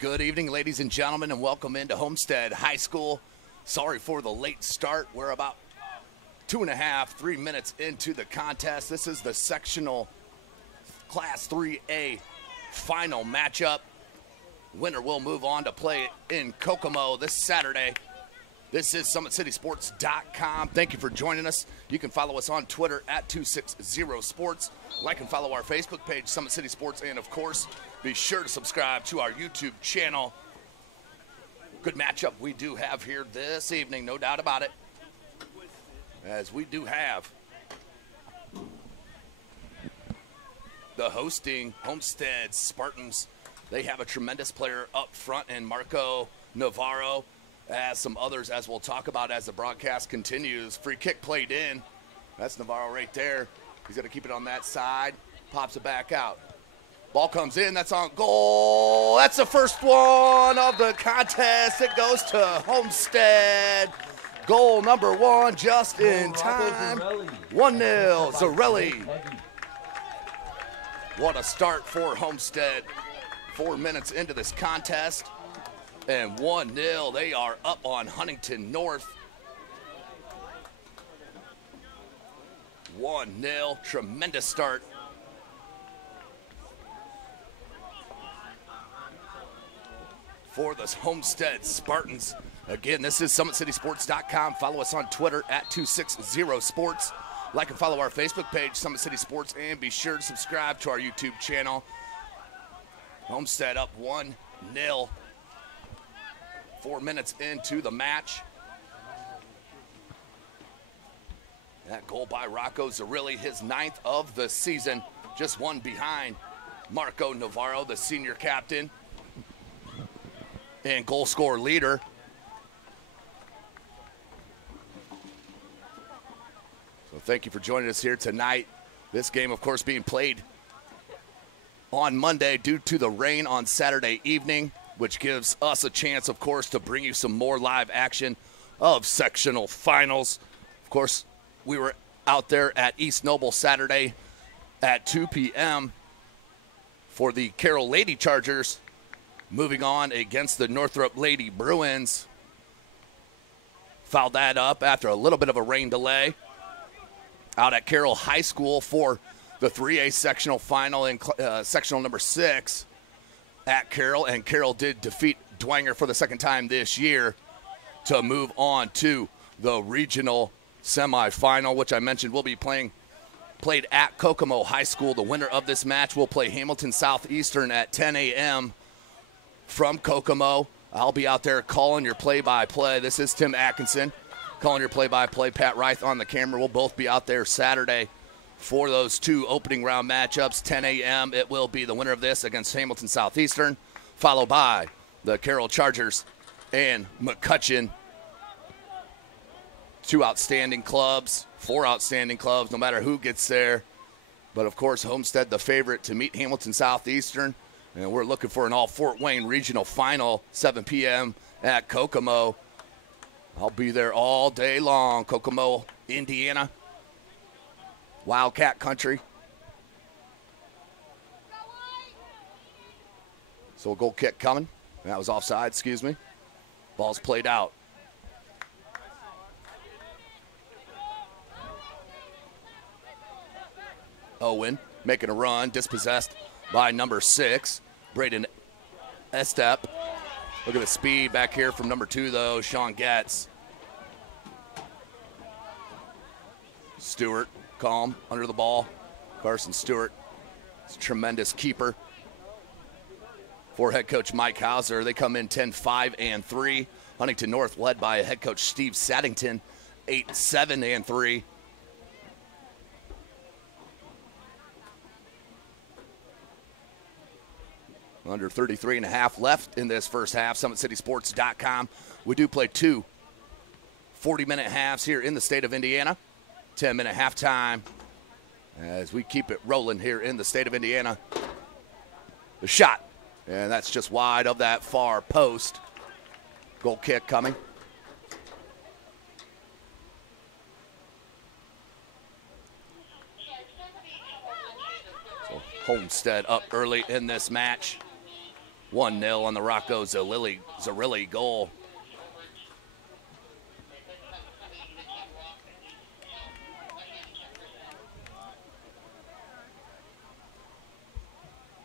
Good evening, ladies and gentlemen, and welcome into Homestead High School. Sorry for the late start. We're about 3 minutes into the contest. This is the sectional Class 3A final matchup. Winner will move on to play in Kokomo this Saturday. This is SummitCitySports.com. Thank you for joining us. You can follow us on Twitter at 260sports. Like and follow our Facebook page, Summit City Sports, and of course, be sure to subscribe to our YouTube channel. Good matchup we do have here this evening, no doubt about it. As we do have the hosting Homestead Spartans. They have a tremendous player up front in Marco Navarro, as some others, as we'll talk about as the broadcast continues. Free kick played in. That's Navarro right there. He's going to keep it on that side. Pops it back out. Ball comes in. That's on goal. That's the first one of the contest. It goes to Homestead. Goal number one just in time. 1-0, Zarelli. What a start for Homestead. 4 minutes into this contest. And 1-0, they are up on Huntington North. 1-0, tremendous start. For the Homestead Spartans. Again, this is SummitCitySports.com. Follow us on Twitter at 260sports. Like and follow our Facebook page, Summit City Sports, and be sure to subscribe to our YouTube channel. Homestead up 1-0. 4 minutes into the match. That goal by Rocco Zarelli, his 9th of the season. Just one behind Marco Navarro, the senior captain and goal scorer leader. So thank you for joining us here tonight. This game, of course, being played on Monday due to the rain on Saturday evening, which gives us a chance, of course, to bring you some more live action of sectional finals. Of course, we were out there at East Noble Saturday at 2 p.m. for the Carroll Lady Chargers, moving on against the Northrop Lady Bruins. Fouled that up after a little bit of a rain delay. Out at Carroll High School for the 3A sectional final in sectional number 6 at Carroll, and Carroll did defeat Dwenger for the second time this year to move on to the regional semifinal, which I mentioned will be played at Kokomo High School. The winner of this match will play Hamilton Southeastern at 10 a.m. from Kokomo. I'll be out there calling your play-by-play. This is Tim Atkinson calling your play-by-play. Pat Reith on the camera. We'll both be out there Saturday for those two opening round matchups. 10 a.m. It will be the winner of this against Hamilton Southeastern, followed by the Carroll Chargers and McCutcheon. 4 outstanding clubs, no matter who gets there. But, of course, Homestead the favorite to meet Hamilton Southeastern. And we're looking for an all-Fort Wayne regional final, 7 p.m. at Kokomo. I'll be there all day long. Kokomo, Indiana. Wildcat country. So a goal kick coming. That was offside, excuse me. Ball's played out. Owen making a run, dispossessed by number 6, Braden Estep. Look at the speed back here from number 2, though, Sean Getz. Stewart, calm, under the ball. Carson Stewart is a tremendous keeper. For head coach Mike Hauser, they come in 10-5-3. Huntington North led by head coach Steve Saddington, 8-7-3. Under 33 and a half left in this first half. SummitCitySports.com. We do play 2 40-minute halves here in the state of Indiana. 10-minute halftime as we keep it rolling here in the state of Indiana. The shot, and that's just wide of that far post. Goal kick coming. So Homestead up early in this match. 1-0 on the Rocco Zarilli goal.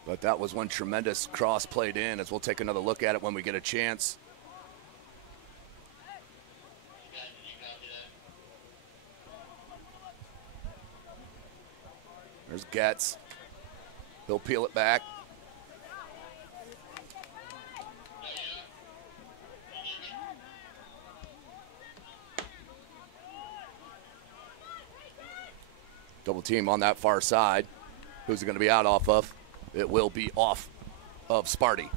But that was one tremendous cross played in, as we'll take another look at it when we get a chance. There's Getz. He'll peel it back. Double team on that far side. Who's it going to be out off of? It will be off of Sparty.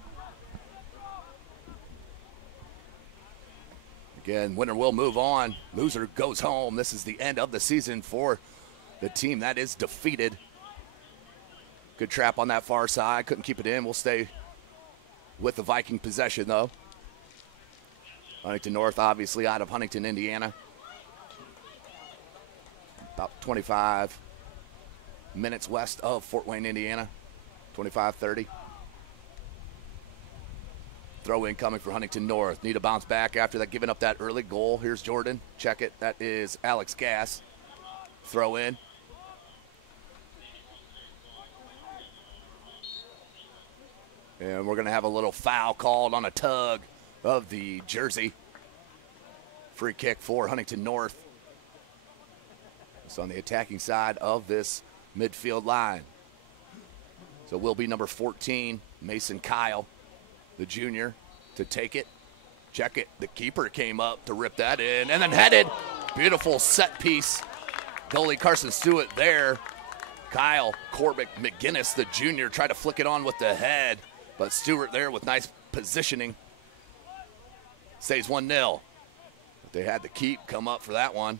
Again, winner will move on. Loser goes home. This is the end of the season for the team that is defeated. Good trap on that far side. Couldn't keep it in. We'll stay with the Viking possession, though. Huntington North, obviously, out of Huntington, Indiana. About 25 minutes west of Fort Wayne, Indiana. 25-30. Throw in coming for Huntington North. Need a bounce back after that, giving up that early goal. Here's Jordan. Check it. That is Alex Gass. Throw in. And we're going to have a little foul called on a tug of the jersey. Free kick for Huntington North. It's on the attacking side of this midfield line. So will be number 14, Mason Kyle, the junior, to take it. Check it. The keeper came up to rip that in and then headed. Beautiful set piece. Goalie Carson Stewart there. Kyle Corbett McGinnis, the junior, tried to flick it on with the head, but Stewart there with nice positioning. Stays 1-0. But they had the keep come up for that one.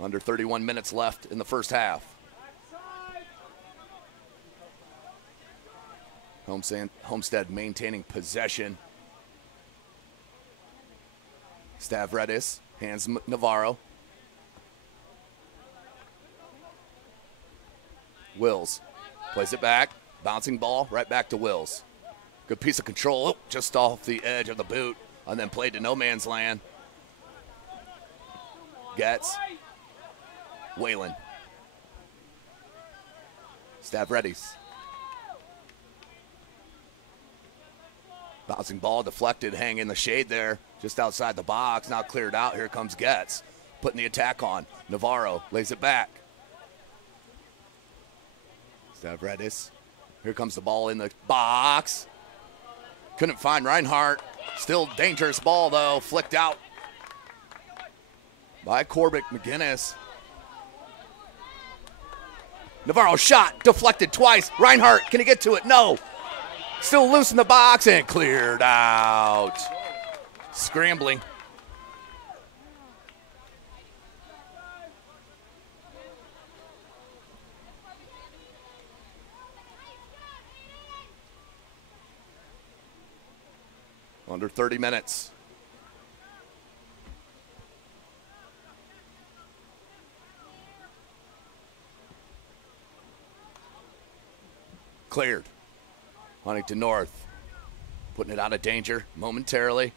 Under 31 minutes left in the first half. Homestead maintaining possession. Stavridis hands Navarro. Wills plays it back. Bouncing ball right back to Wills. Good piece of control. Oh, just off the edge of the boot. And then played to no man's land. Getz. Whalen. Stavridis. Bouncing ball deflected, hang in the shade there, just outside the box. Now cleared out. Here comes Getz, putting the attack on. Navarro lays it back. Stavridis. Here comes the ball in the box. Couldn't find Reinhardt. Still dangerous ball, though. Flicked out by Corbett McGinnis. Navarro shot, deflected twice. Reinhardt, can he get to it? No. Still loose in the box and cleared out. Scrambling. Under 30 minutes. Cleared. Huntington North putting it out of danger momentarily.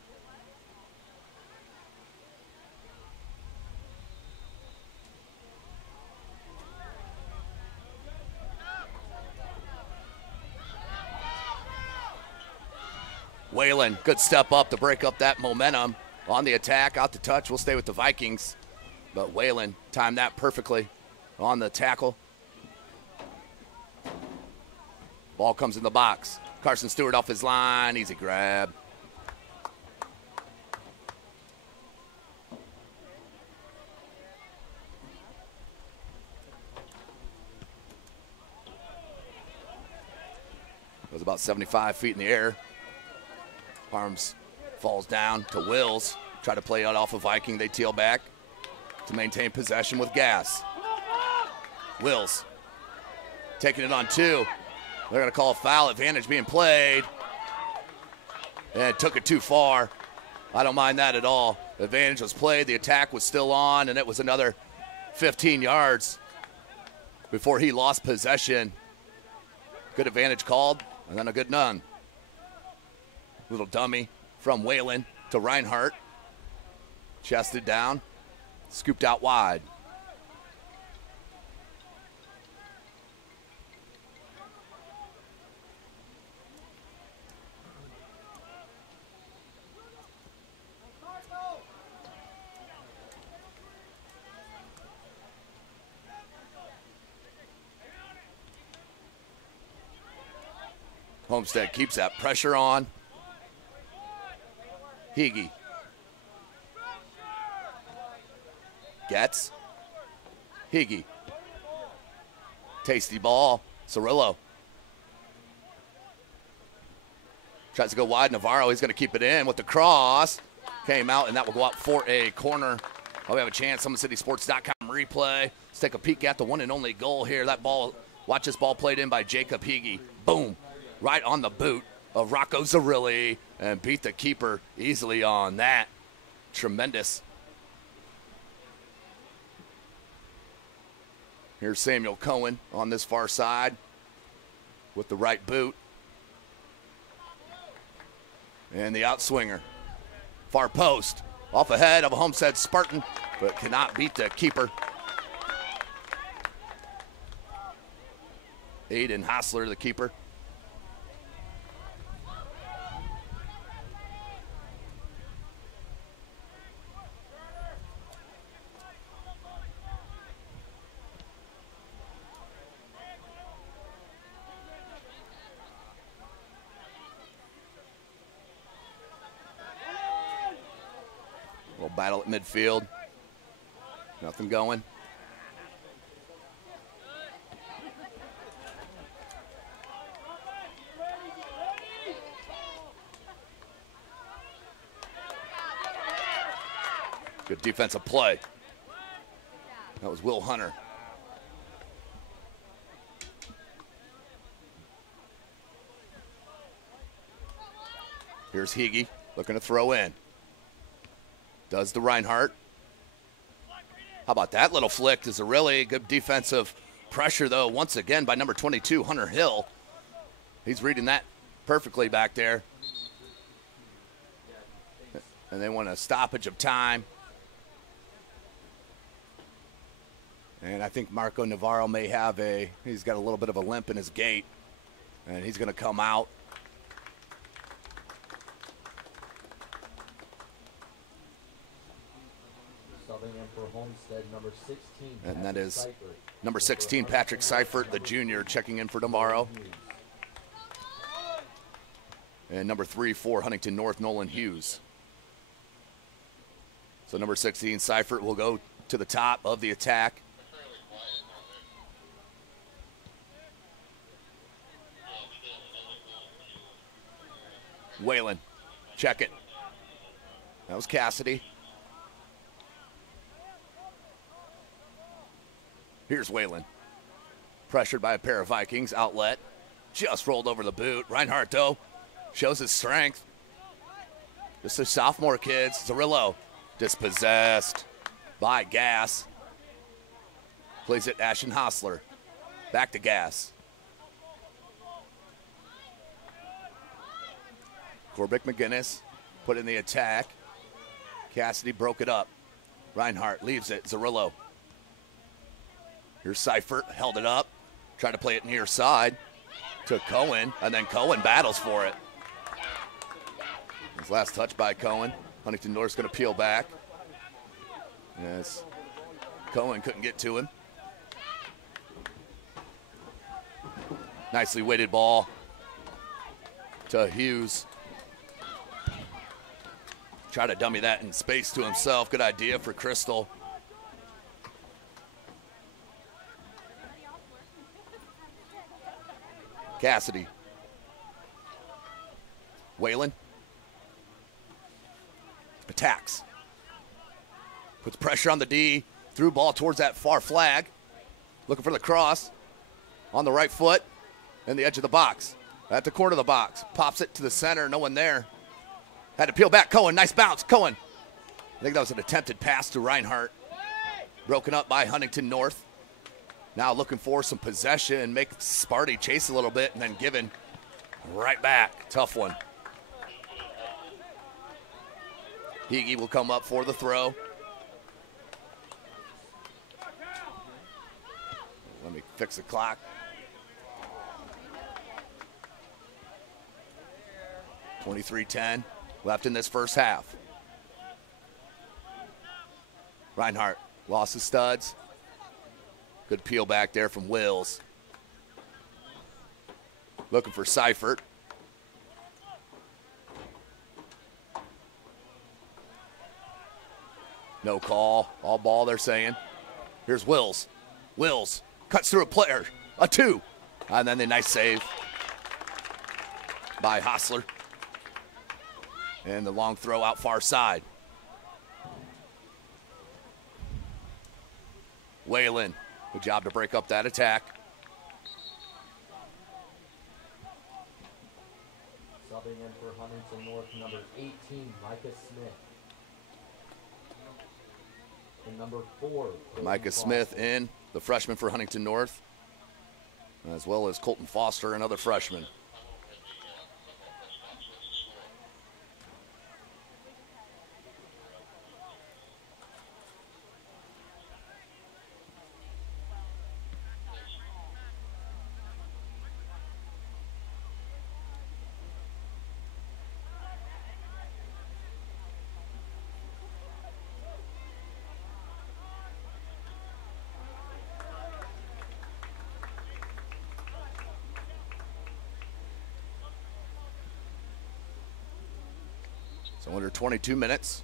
Whalen, good step up to break up that momentum on the attack. Out to touch. We'll stay with the Vikings. But Whalen timed that perfectly on the tackle. Ball comes in the box. Carson Stewart off his line. Easy grab. Goes about 75 feet in the air. Arms falls down to Wills. Try to play it off of Viking. They teal back to maintain possession with Gas. Wills taking it on two. They're going to call a foul. Advantage being played. And took it too far. I don't mind that at all. Advantage was played. The attack was still on, and it was another 15 yards before he lost possession. Good advantage called, and then a good none. Little dummy from Whalen to Reinhardt. Chested down, scooped out wide. Homestead keeps that pressure on. Higgy. Gets. Higgy. Tasty ball. Cirillo. Tries to go wide. Navarro, he's going to keep it in with the cross. Came out, and that will go out for a corner. Oh, we have a chance. SummitCitySports.com replay. Let's take a peek at the one and only goal here. That ball, watch this ball played in by Jacob Higgy. Boom. Right on the boot of Rocco Zarilli, and beat the keeper easily on that. Tremendous. Here's Samuel Cohen on this far side with the right boot. And the outswinger. Far post. Off ahead of a Homestead Spartan, but cannot beat the keeper. Aiden Hassler, the keeper. Battle at midfield. Nothing going. Good defensive play. That was Will Hunter. Here's Higgy looking to throw in. Does the Reinhardt. How about that little flick? Is a really good defensive pressure, though, once again by number 22, Hunter Hill. He's reading that perfectly back there. And they want a stoppage of time. And I think Marco Navarro may have he's got a little bit of a limp in his gait. And he's going to come out. For Homestead, number 16, and that is Seifert. number 16, Patrick Seifert, the junior, checking in for tomorrow. And number 3 for Huntington North, Nolan Hughes. So number 16, Seifert, will go to the top of the attack. Whalen, check it. That was Cassidy. Here's Whalen. Pressured by a pair of Vikings. Outlet. Just rolled over the boot. Reinhardt, though, shows his strength. Just the sophomore kids. Zarillo dispossessed by Gass. Plays it Ashton Hassler. Back to Gass. Corbick McGinnis put in the attack. Cassidy broke it up. Reinhardt leaves it. Zarillo. Here's Seifert, held it up, tried to play it near side to Cohen, and then Cohen battles for it. His last touch by Cohen. Huntington North's going to peel back. Yes, Cohen couldn't get to him. Nicely weighted ball to Hughes. Try to dummy that in space to himself. Good idea for Crystal. Cassidy. Whalen. Attacks. Puts pressure on the D. Through ball towards that far flag. Looking for the cross. On the right foot. And the edge of the box. At the corner of the box. Pops it to the center. No one there. Had to peel back. Cohen. Nice bounce. Cohen. I think that was an attempted pass to Reinhardt. Broken up by Huntington North. Now looking for some possession, make Sparty chase a little bit, and then giving right back. Tough one. Hege will come up for the throw. Let me fix the clock. 23-10 left in this first half. Reinhardt lost his studs. Good peel back there from Wills. Looking for Seifert. No call. All ball, they're saying. Here's Wills. Wills cuts through a player. A two. And then the nice save by Hostler. And the long throw out far side. Whalen. Good job to break up that attack. Subbing in for Huntington North, number 18, Micah Smith. And number 4, Micah Smith in, the freshman for Huntington North, as well as Colton Foster, another freshman. So under 22 minutes.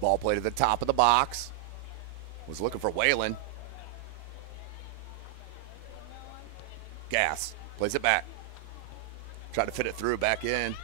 Ball played at the top of the box. Was looking for Whalen. Gas. Plays it back. Tried to fit it through, back in.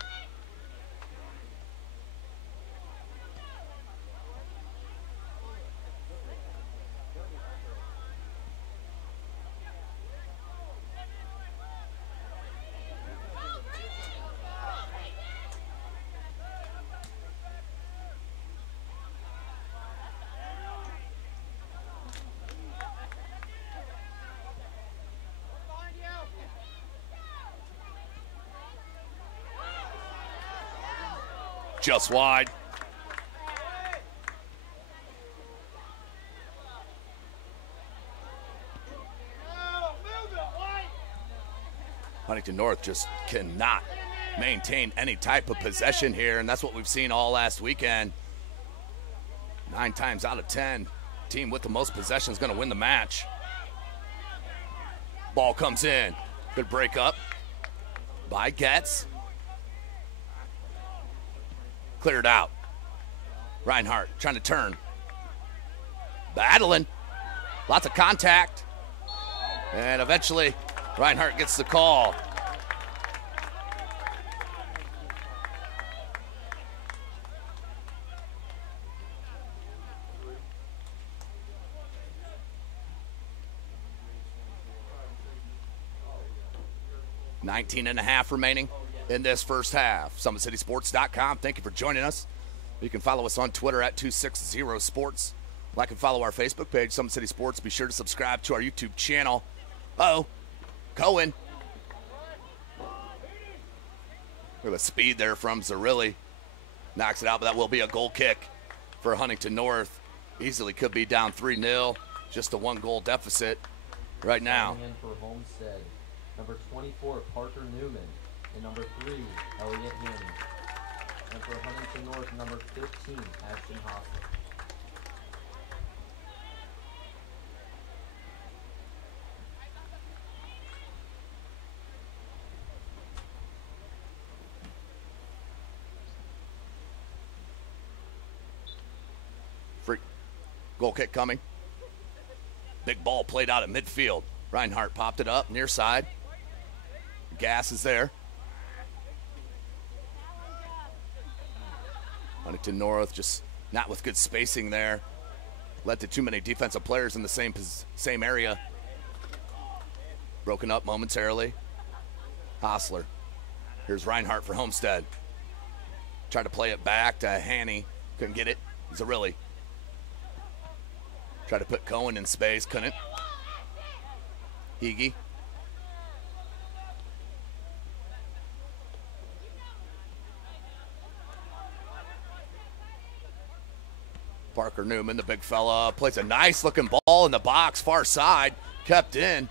Just wide. Huntington North just cannot maintain any type of possession here, and that's what we've seen all last weekend. 9 times out of 10, team with the most possession is going to win the match. Ball comes in. Good break up by Getz. Cleared out. Reinhardt trying to turn. Battling. Lots of contact. And eventually, Reinhardt gets the call. .5 remaining in this first half. SummitCitySports.com. Thank you for joining us. You can follow us on Twitter at 260sports. Like and follow our Facebook page, Summit City Sports. Be sure to subscribe to our YouTube channel. Uh-oh. Cohen. Look at the speed there from Zerilli. Knocks it out, but that will be a goal kick for Huntington North. Easily could be down 3-0. Just a 1-goal deficit right now. In for Homestead, number 24, Parker Newman. And number 3, Elliot Haney. And for Huntington North, number 15, Ashton Hostler. Free goal kick coming. Big ball played out at midfield. Reinhardt popped it up, near side. Gas is there. Huntington North just not with good spacing there. Led to too many defensive players in the same area. Broken up momentarily. Hostler. Here's Reinhardt for Homestead. Tried to play it back to Haney. Couldn't get it. Zerilli. Tried to put Cohen in space. Couldn't. Hege. Parker Newman, the big fella, plays a nice looking ball in the box, far side, kept in,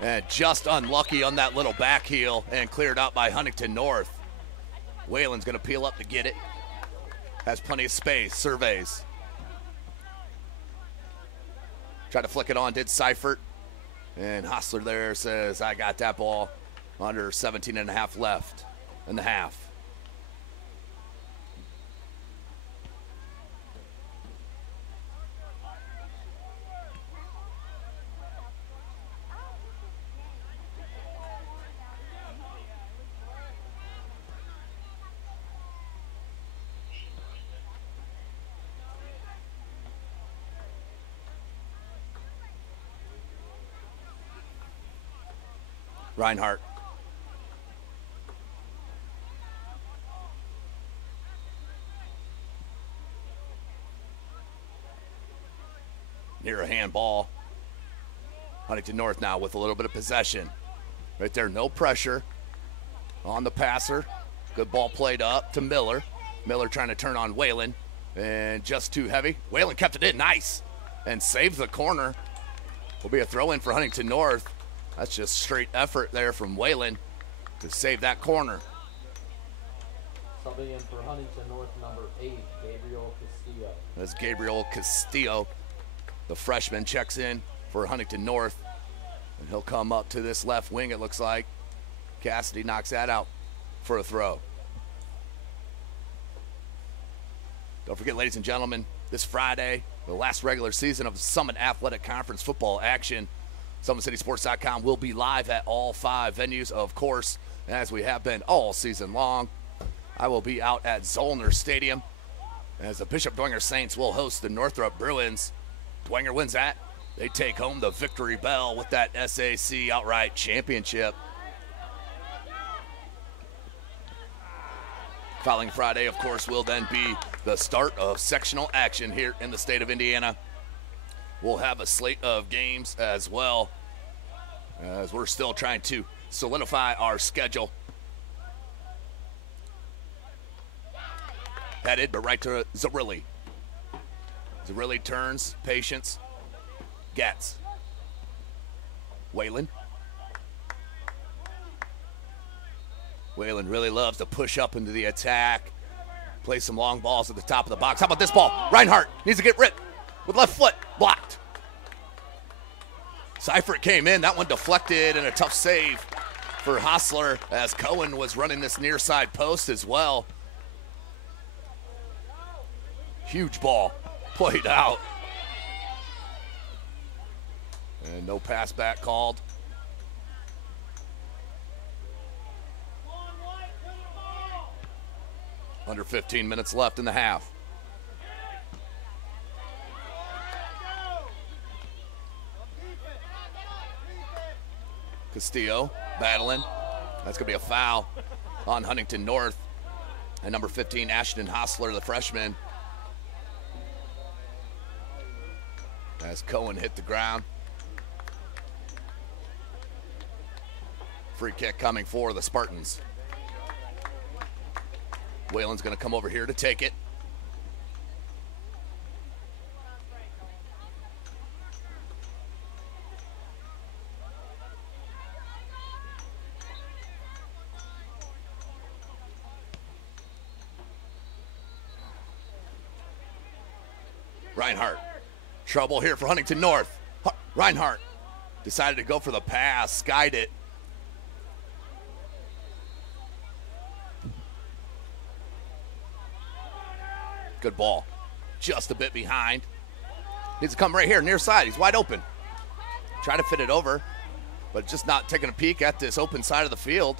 and just unlucky on that little back heel and cleared out by Huntington North. Whalen's gonna peel up to get it. Has plenty of space, surveys. Tried to flick it on, did Seifert. And Hostler there says, I got that ball. Under 17 and a half left in the half. Reinhardt. Near a handball. Huntington North now with a little bit of possession. Right there, no pressure on the passer. Good ball played up to Miller. Miller trying to turn on Whalen, and just too heavy. Whalen kept it in, nice, and saved the corner. Will be a throw in for Huntington North. That's just straight effort there from Whalen to save that corner. Subbing in for Huntington North, number 8, Gabriel Castillo. That's Gabriel Castillo. The freshman checks in for Huntington North, and he'll come up to this left wing, it looks like. Cassidy knocks that out for a throw. Don't forget, ladies and gentlemen, this Friday, the last regular season of Summit Athletic Conference football action. SummitCitySports.com will be live at all 5 venues, of course, as we have been all season long. I will be out at Zollner Stadium as the Bishop Dwenger Saints will host the Northrop Bruins. Dwenger wins that. They take home the victory bell with that SAC outright championship. Following Friday, of course, will then be the start of sectional action here in the state of Indiana. We'll have a slate of games as well, as we're still trying to solidify our schedule. Headed, but right to Zerilli. Zerilli turns, patience, gets. Whalen. Whalen really loves to push up into the attack, play some long balls at the top of the box. How about this ball? Reinhardt needs to get rid with left foot, blocked. Seifert came in, that one deflected, and a tough save for Hostler as Cohen was running this near side post as well. Huge ball played out. And no pass back called. Under 15 minutes left in the half. Castillo battling. That's going to be a foul on Huntington North. And number 15, Ashton Hostler, the freshman. As Cohen hit the ground. Free kick coming for the Spartans. Whalen's going to come over here to take it. Reinhardt. Trouble here for Huntington North. Reinhardt decided to go for the pass, skied it. Good ball. Just a bit behind. Needs to come right here, near side. He's wide open. Try to fit it over, but just not taking a peek at this open side of the field.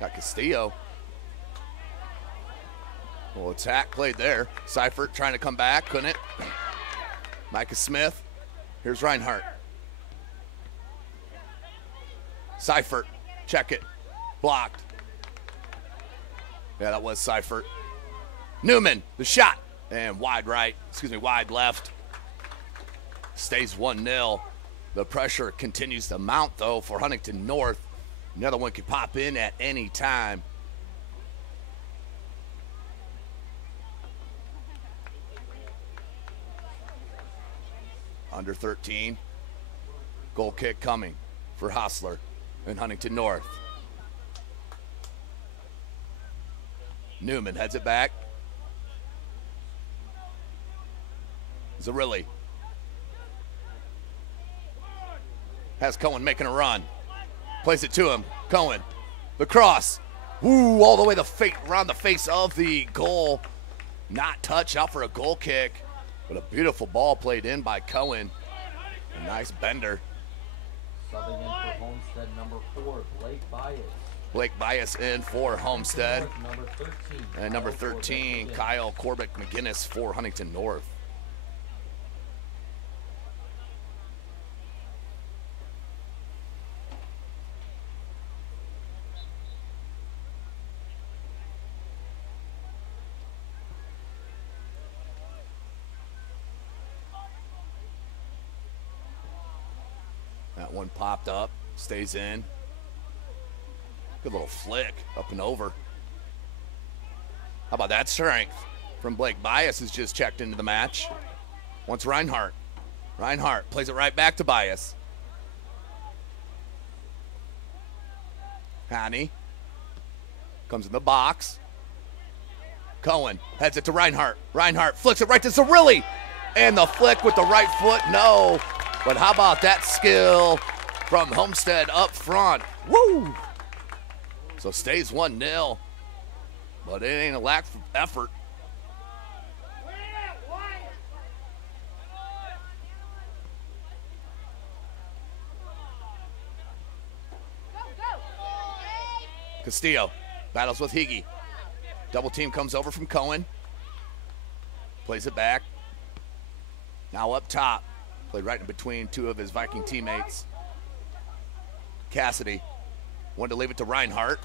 Got Castillo. Well, attack played there. Seifert trying to come back, couldn't. Micah Smith. Here's Reinhardt. Seifert, check it. Blocked. Yeah, that was Seifert. Newman, the shot. And wide right, wide left. Stays 1-0. The pressure continues to mount, though, for Huntington North. Another one could pop in at any time. Under 13. Goal kick coming for Hostler and Huntington North. Newman heads it back. Zarilli. Has Cohen making a run. Plays it to him. Cohen. The cross. Woo, all the way around the face of the goal. Not touched, out for a goal kick. But a beautiful ball played in by Cohen. A nice bender. Subbing in for Homestead, number 4, Blake Bias. Blake Bias in for Homestead. Number 13. And number 13, Kyle Corbett McGinnis for Huntington North. That one popped up, stays in. Good little flick up and over. How about that strength from Blake Bias, who's just checked into the match. Wants Reinhardt. Reinhardt plays it right back to Bias. Mahoney comes in the box. Cohen heads it to Reinhardt. Reinhardt flicks it right to Zarilli. And the flick with the right foot, no. But how about that skill from Homestead up front? Woo! So stays 1-0, but it ain't a lack of effort. Castillo battles with Higgy. Double team comes over from Cohen. Plays it back. Now up top. Played right in between two of his Viking teammates. Cassidy wanted to leave it to Reinhardt.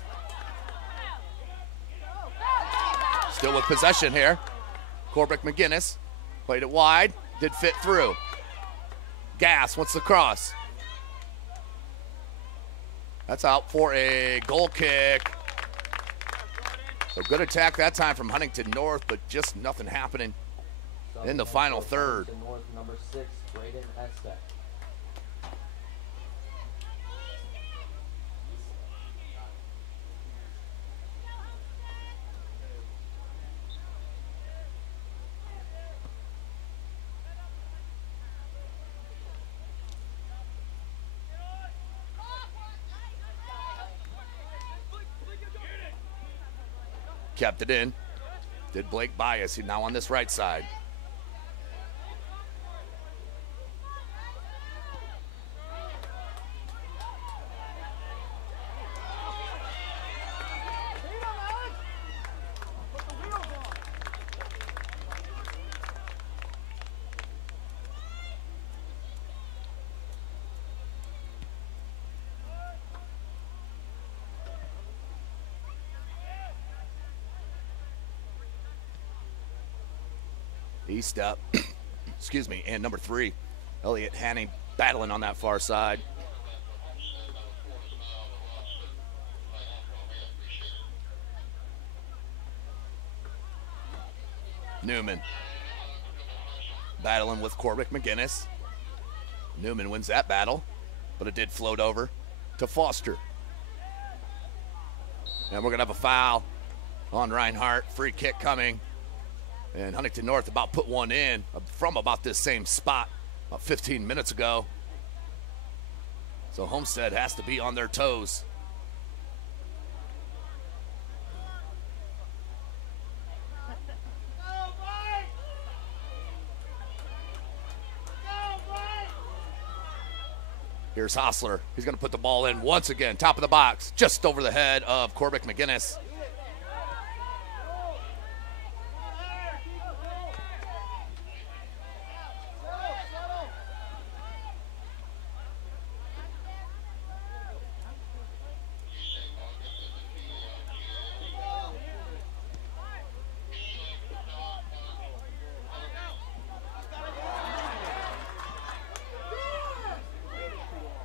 Still with possession here. Corbett McGinnis played it wide, did fit through. Gass wants the cross. That's out for a goal kick. So good attack that time from Huntington North, but just nothing happening in the final third. North, number 6, Braden Estek. Kept it in. Did Blake Bias, who's now on this right side. East up, excuse me, and number 3, Elliot Hanning battling on that far side. Newman battling with Corbett McGinnis. Newman wins that battle, but it did float over to Foster. And we're gonna have a foul on Reinhardt, free kick coming. And Huntington North about put one in from about this same spot about 15 minutes ago. So Homestead has to be on their toes. Here's Hostler. He's going to put the ball in once again. Top of the box, just over the head of Corbett McGinnis.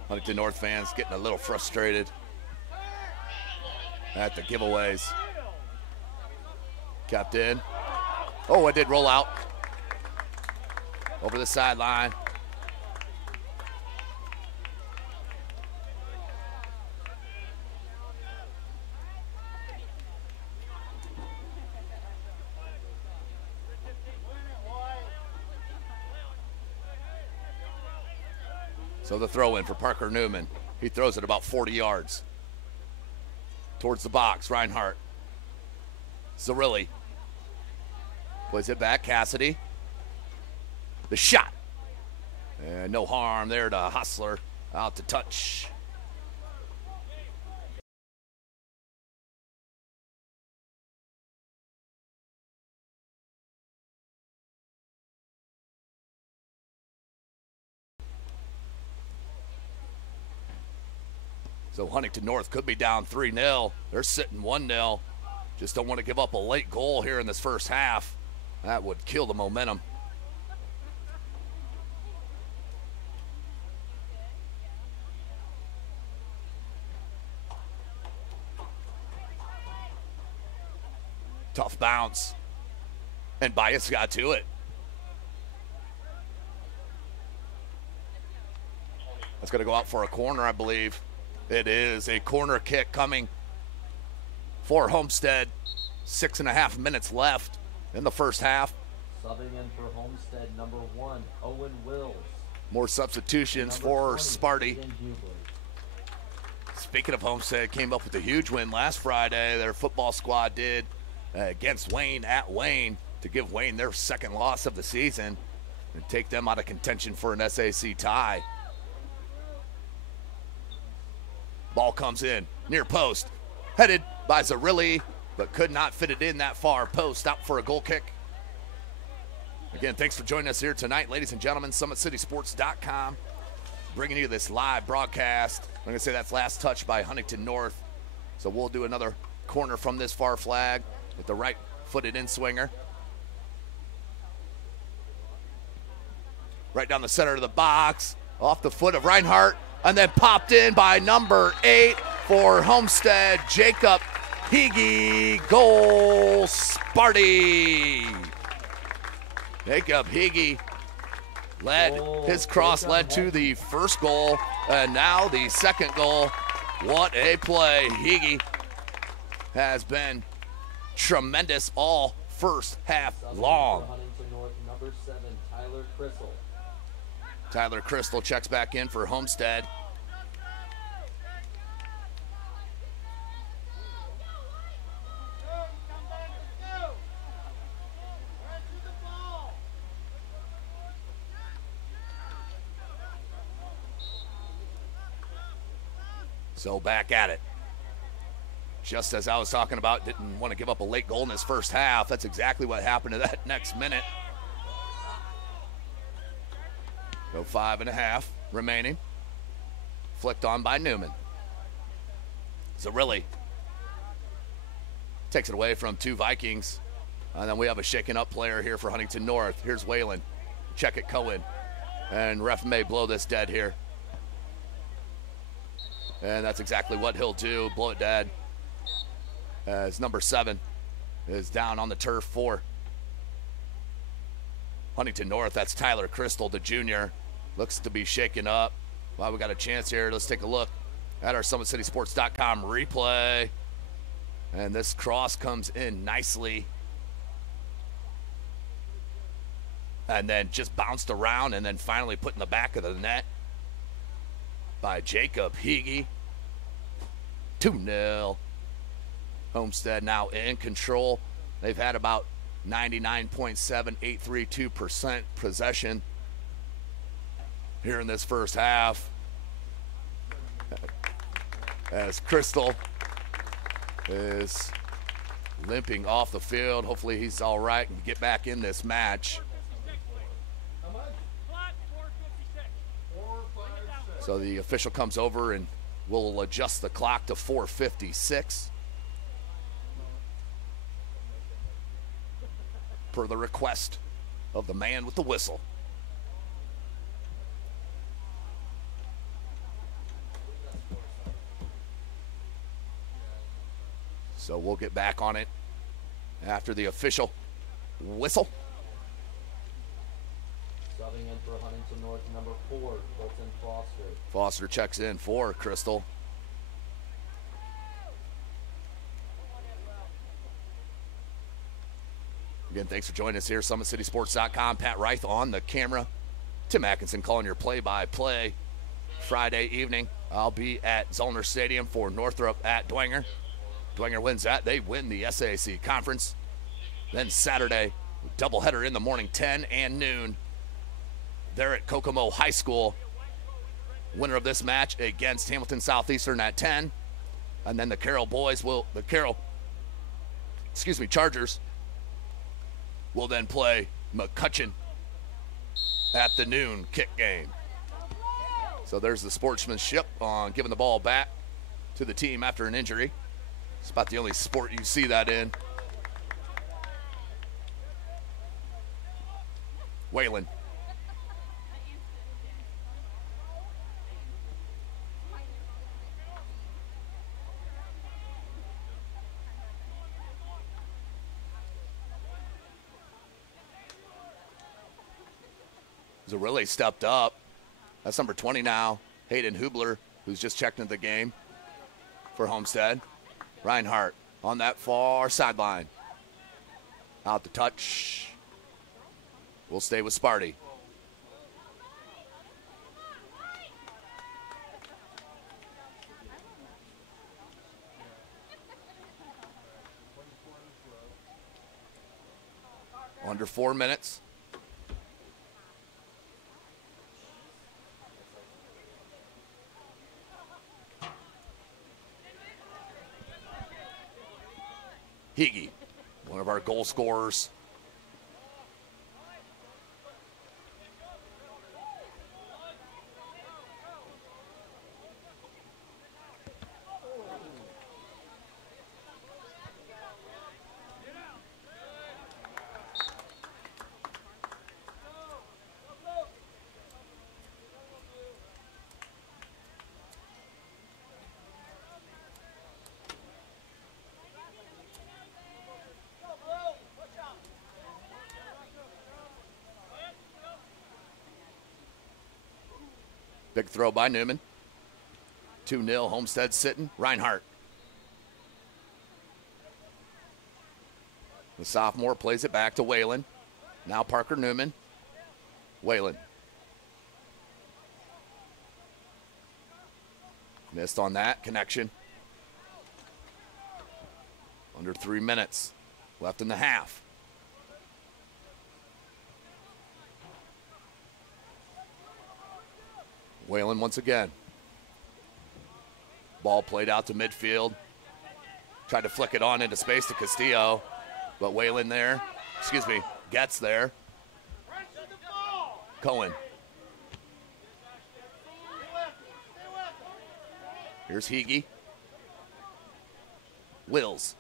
Huntington North fans getting a little frustrated at the giveaways. Kept in. Oh, it did roll out over the sideline. So the throw in for Parker Newman. He throws it about 40 yards towards the box. Reinhardt. Zarilli plays it back. Cassidy. The shot. And no harm there to Hostler. Out to touch. So Huntington North could be down 3-0. They're sitting 1-0. Just don't want to give up a late goal here in this first half. That would kill the momentum. Tough bounce. And Bias got to it. That's going to go out for a corner, I believe. It is a corner kick coming for Homestead. 6.5 minutes left in the first half. Subbing in for Homestead, number 1, Owen Wills. More substitutions for Sparty. Speaking of Homestead, came up with a huge win last Friday. Their football squad did against Wayne at Wayne to give Wayne their second loss of the season and take them out of contention for an SAC tie. Ball comes in, near post. Headed by Zarilli, but could not fit it in that far. Post out for a goal kick. Again, thanks for joining us here tonight, ladies and gentlemen. SummitCitySports.com, bringing you this live broadcast. I'm going to say that's last touch by Huntington North. So we'll do another corner from this far flag with the right-footed in-swinger. Right down the center of the box, off the foot of Reinhardt. And then popped in by number 8 for Homestead, Jacob Higgy. Goal, Sparty. Jacob Higgy led, his cross led to the first goal, and now the second goal. What a play. Higgy has been tremendous all first half long. Huntington North, number 7, Tyler Crystal. Tyler Crystal checks back in for Homestead. So back at it. Just as I was talking about, didn't want to give up a late goal in this first half. That's exactly what happened to that next minute. So 5.5 remaining. Flicked on by Newman. Zarilli takes it away from 2 Vikings. And then we have a shaken up player here for Huntington North. Here's Whalen. Check it, Cohen. And ref may blow this dead here. And that's exactly what he'll do. Blow it dead. As number 7 is down on the turf for Huntington North. That's Tyler Crystal, the junior. Looks to be shaken up. Well, we got a chance here. Let's take a look at our SummitCitySports.com replay. And this cross comes in nicely. And then just bounced around and then finally put in the back of the net by Jacob Higgy. 2-0. Homestead now in control. They've had about 99.7832% possession here in this first half. as Crystal is limping off the field. Hopefully he's all right and get back in this match. So the official comes over and will adjust the clock to 4:56 per the request of the man with the whistle. So we'll get back on it after the official whistle. Subbing in for Huntington North, number 4, Colton Foster. Foster checks in for Crystal. Again, thanks for joining us here, SummitCitySports.com. Pat Reith on the camera. Tim Atkinson calling your play-by-play. Friday evening, I'll be at Zollner Stadium for Northrop at Dwenger. Dwenger wins that. They win the SAAC conference. Then Saturday, doubleheader in the morning, 10 and noon. They're at Kokomo High School. Winner of this match against Hamilton Southeastern at 10. And then the Chargers will then play McCutcheon at the noon kick game. So there's the sportsmanship on giving the ball back to the team after an injury. It's about the only sport you see that in. Whalen. Really stepped up. That's number 20 now, Hayden Hubler, who's just checked into the game for Homestead. Reinhardt on that far sideline. Out the touch. We'll stay with Sparty. Under 4 minutes. Higgy, one of our goal scorers. Big throw by Newman. 2-0, Homestead sitting. Reinhardt. The sophomore plays it back to Whalen. Now Parker Newman. Whalen. Missed on that connection. Under 3 minutes left in the half. Whalen once again. Ball played out to midfield. Tried to flick it on into space to Castillo, but Whalen there, gets there. Cohen. Here's Higgy. Wills.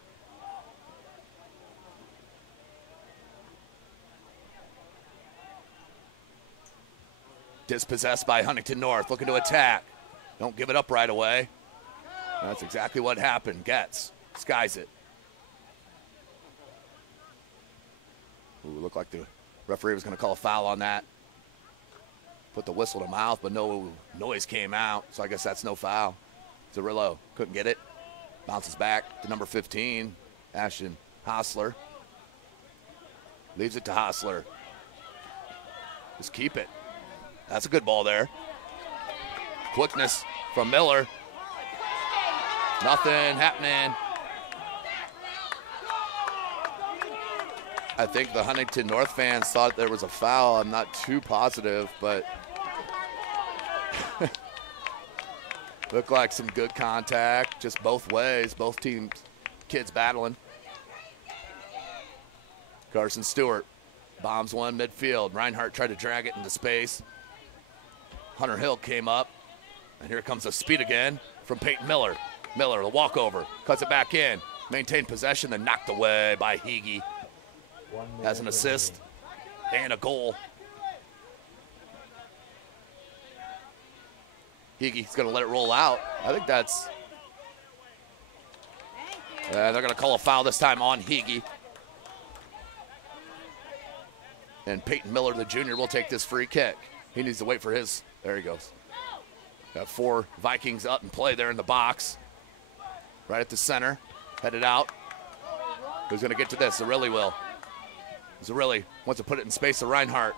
Dispossessed by Huntington North, looking to attack. Don't give it up right away. That's exactly what happened. Gets, skies it. Ooh, looked like the referee was going to call a foul on that. Put the whistle to mouth, but no noise came out, so I guess that's no foul. Zerillo couldn't get it. Bounces back to number 15, Ashton Hostler. Leaves it to Hostler. Just keep it. That's a good ball there. Quickness from Miller. Nothing happening. I think the Huntington North fans thought there was a foul. I'm not too positive, but Looked like some good contact, just both ways, both teams, kids battling. Carson Stewart bombs one midfield. Reinhardt tried to drag it into space. Hunter Hill came up, and here comes the speed again from Peyton Miller. Miller, the walkover, cuts it back in, maintained possession, then knocked away by Hege. Has an assist and a goal. Hege's going to let it roll out. I think that's... they're going to call a foul this time on Hege. And Peyton Miller, the junior, will take this free kick. He needs to wait for his... There he goes. Got 4 Vikings up and play there in the box. Right at the center. Headed out. Who's going to get to this? Zarelli will. Zarelli wants to put it in space to Reinhardt.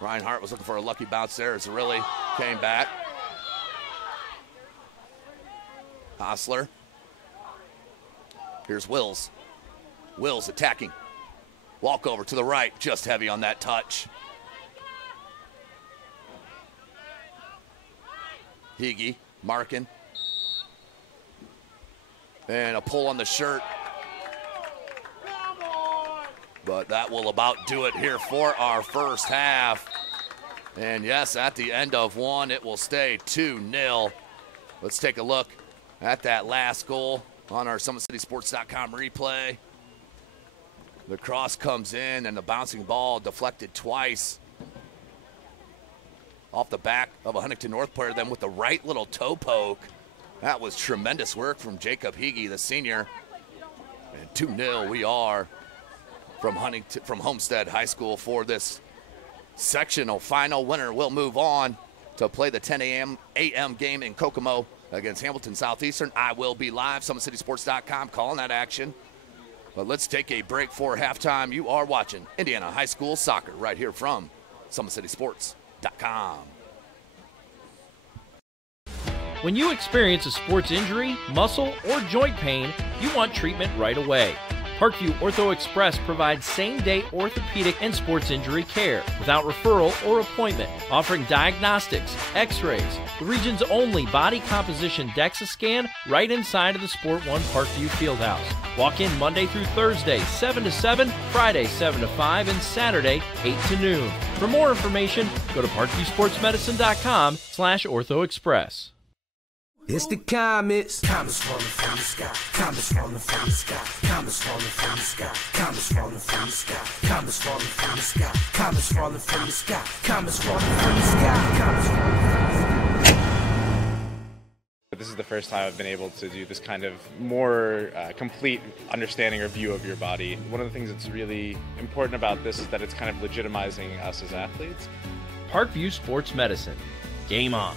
Reinhardt was looking for a lucky bounce there. Zarelli came back. Hostler. Here's Wills. Wills attacking. Walk over to the right, just heavy on that touch. Hege marking. And a pull on the shirt. But that will about do it here for our first half. And yes, at the end of one, it will stay 2-0. Let's take a look at that last goal on our SummitCitySports.com replay. The cross comes in and the bouncing ball deflected twice off the back of a Huntington North player, then with the right little toe poke. That was tremendous work from Jacob Hege, the senior. And 2-0 we are from Homestead High School for this sectional final. Winner will move on to play the 10 a.m. game in Kokomo against Hamilton Southeastern. I will be live, SummitCitySports.com, calling that action. But let's take a break for halftime. You are watching Indiana High School Soccer right here from SummitCitySports.com. When you experience a sports injury, muscle, or joint pain, you want treatment right away. Parkview Ortho Express provides same-day orthopedic and sports injury care without referral or appointment, offering diagnostics, x-rays, the region's only body composition DEXA scan right inside of the Sport One Parkview Fieldhouse. Walk in Monday through Thursday, 7 to 7, Friday, 7 to 5, and Saturday, 8 to noon. For more information, go to parkviewsportsmedicine.com/orthoexpress. It's the comets. Comets falling from the sky. Comets falling from the sky. Comets falling from the sky. Comets falling from the sky. Comets falling from the sky. Comets falling from the sky. Comets falling from the sky. Comets falling from the sky. This is the first time I've been able to do this kind of more complete understanding or view of your body. One of the things that's really important about this is that it's kind of legitimizing us as athletes. Parkview Sports Medicine. Game on.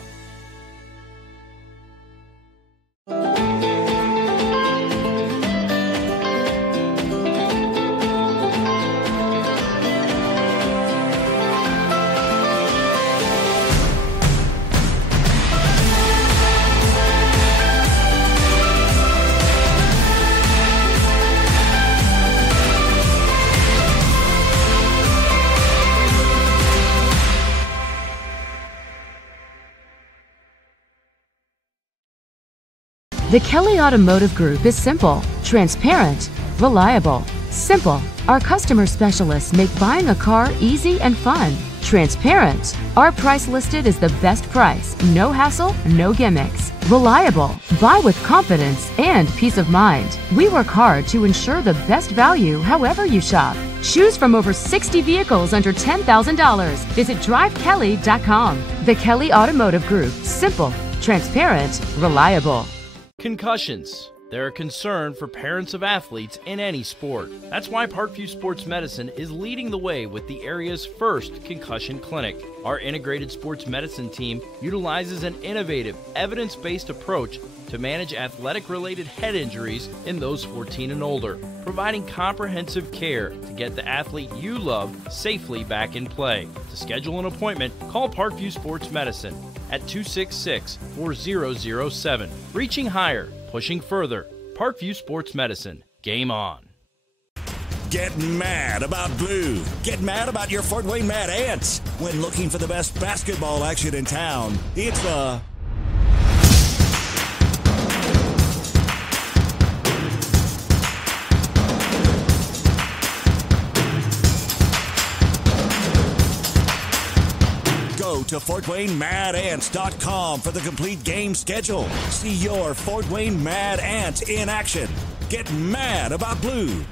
The Kelly Automotive Group is simple, transparent, reliable. Simple. Our customer specialists make buying a car easy and fun. Transparent. Our price listed is the best price. No hassle, no gimmicks. Reliable. Buy with confidence and peace of mind. We work hard to ensure the best value however you shop. Choose from over 60 vehicles under $10,000. Visit drivekelly.com. The Kelly Automotive Group. Simple, transparent, reliable. Concussions. They're a concern for parents of athletes in any sport. That's why Parkview Sports Medicine is leading the way with the area's first concussion clinic. Our integrated sports medicine team utilizes an innovative, evidence-based approach to manage athletic-related head injuries in those 14 and older, providing comprehensive care to get the athlete you love safely back in play. To schedule an appointment, call Parkview Sports Medicine at 266-4007. Reaching higher, pushing further. Parkview Sports Medicine. Game on. Get mad about blue. Get mad about your Fort Wayne Mad Ants. When looking for the best basketball action in town, it's the Go to FortWayneMadAnts.com for the complete game schedule. See your Fort Wayne Mad Ants in action. Get mad about blue.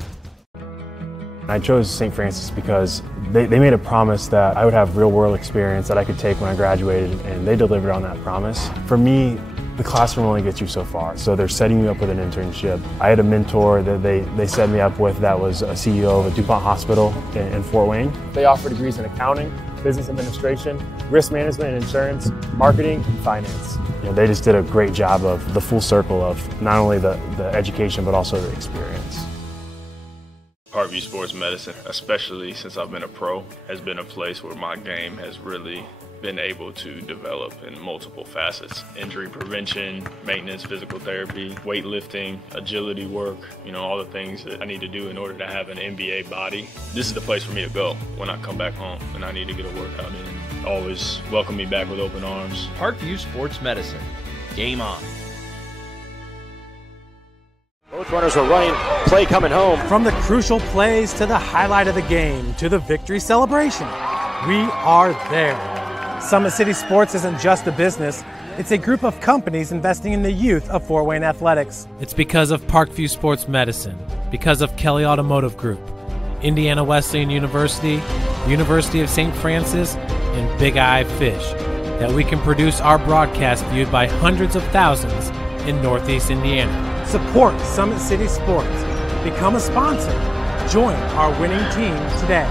I chose St. Francis because they made a promise that I would have real-world experience that I could take when I graduated, and they delivered on that promise. For me, the classroom only gets you so far, so they're setting you up with an internship. I had a mentor that they set me up with that was a CEO of a DuPont hospital in Fort Wayne. They offer degrees in accounting, business administration, risk management and insurance, marketing, and finance. They just did a great job of the full circle of not only the education but also the experience. Parkview Sports Medicine, especially since I've been a pro, has been a place where my game has really been able to develop in multiple facets. Injury prevention, maintenance, physical therapy, weightlifting, agility work, all the things that I need to do in order to have an NBA body. This is the place for me to go when I come back home and I need to get a workout in. Always welcome me back with open arms. Parkview Sports Medicine. Game on. Both runners are running, play coming home. From the crucial plays to the highlight of the game to the victory celebration, we are there. Summit City Sports isn't just a business, it's a group of companies investing in the youth of Fort Wayne athletics. It's because of Parkview Sports Medicine, because of Kelly Automotive Group, Indiana Wesleyan University, University of St. Francis, and Big Eye Fish, that we can produce our broadcast viewed by hundreds of thousands in Northeast Indiana. Support Summit City Sports. Become a sponsor. Join our winning team today.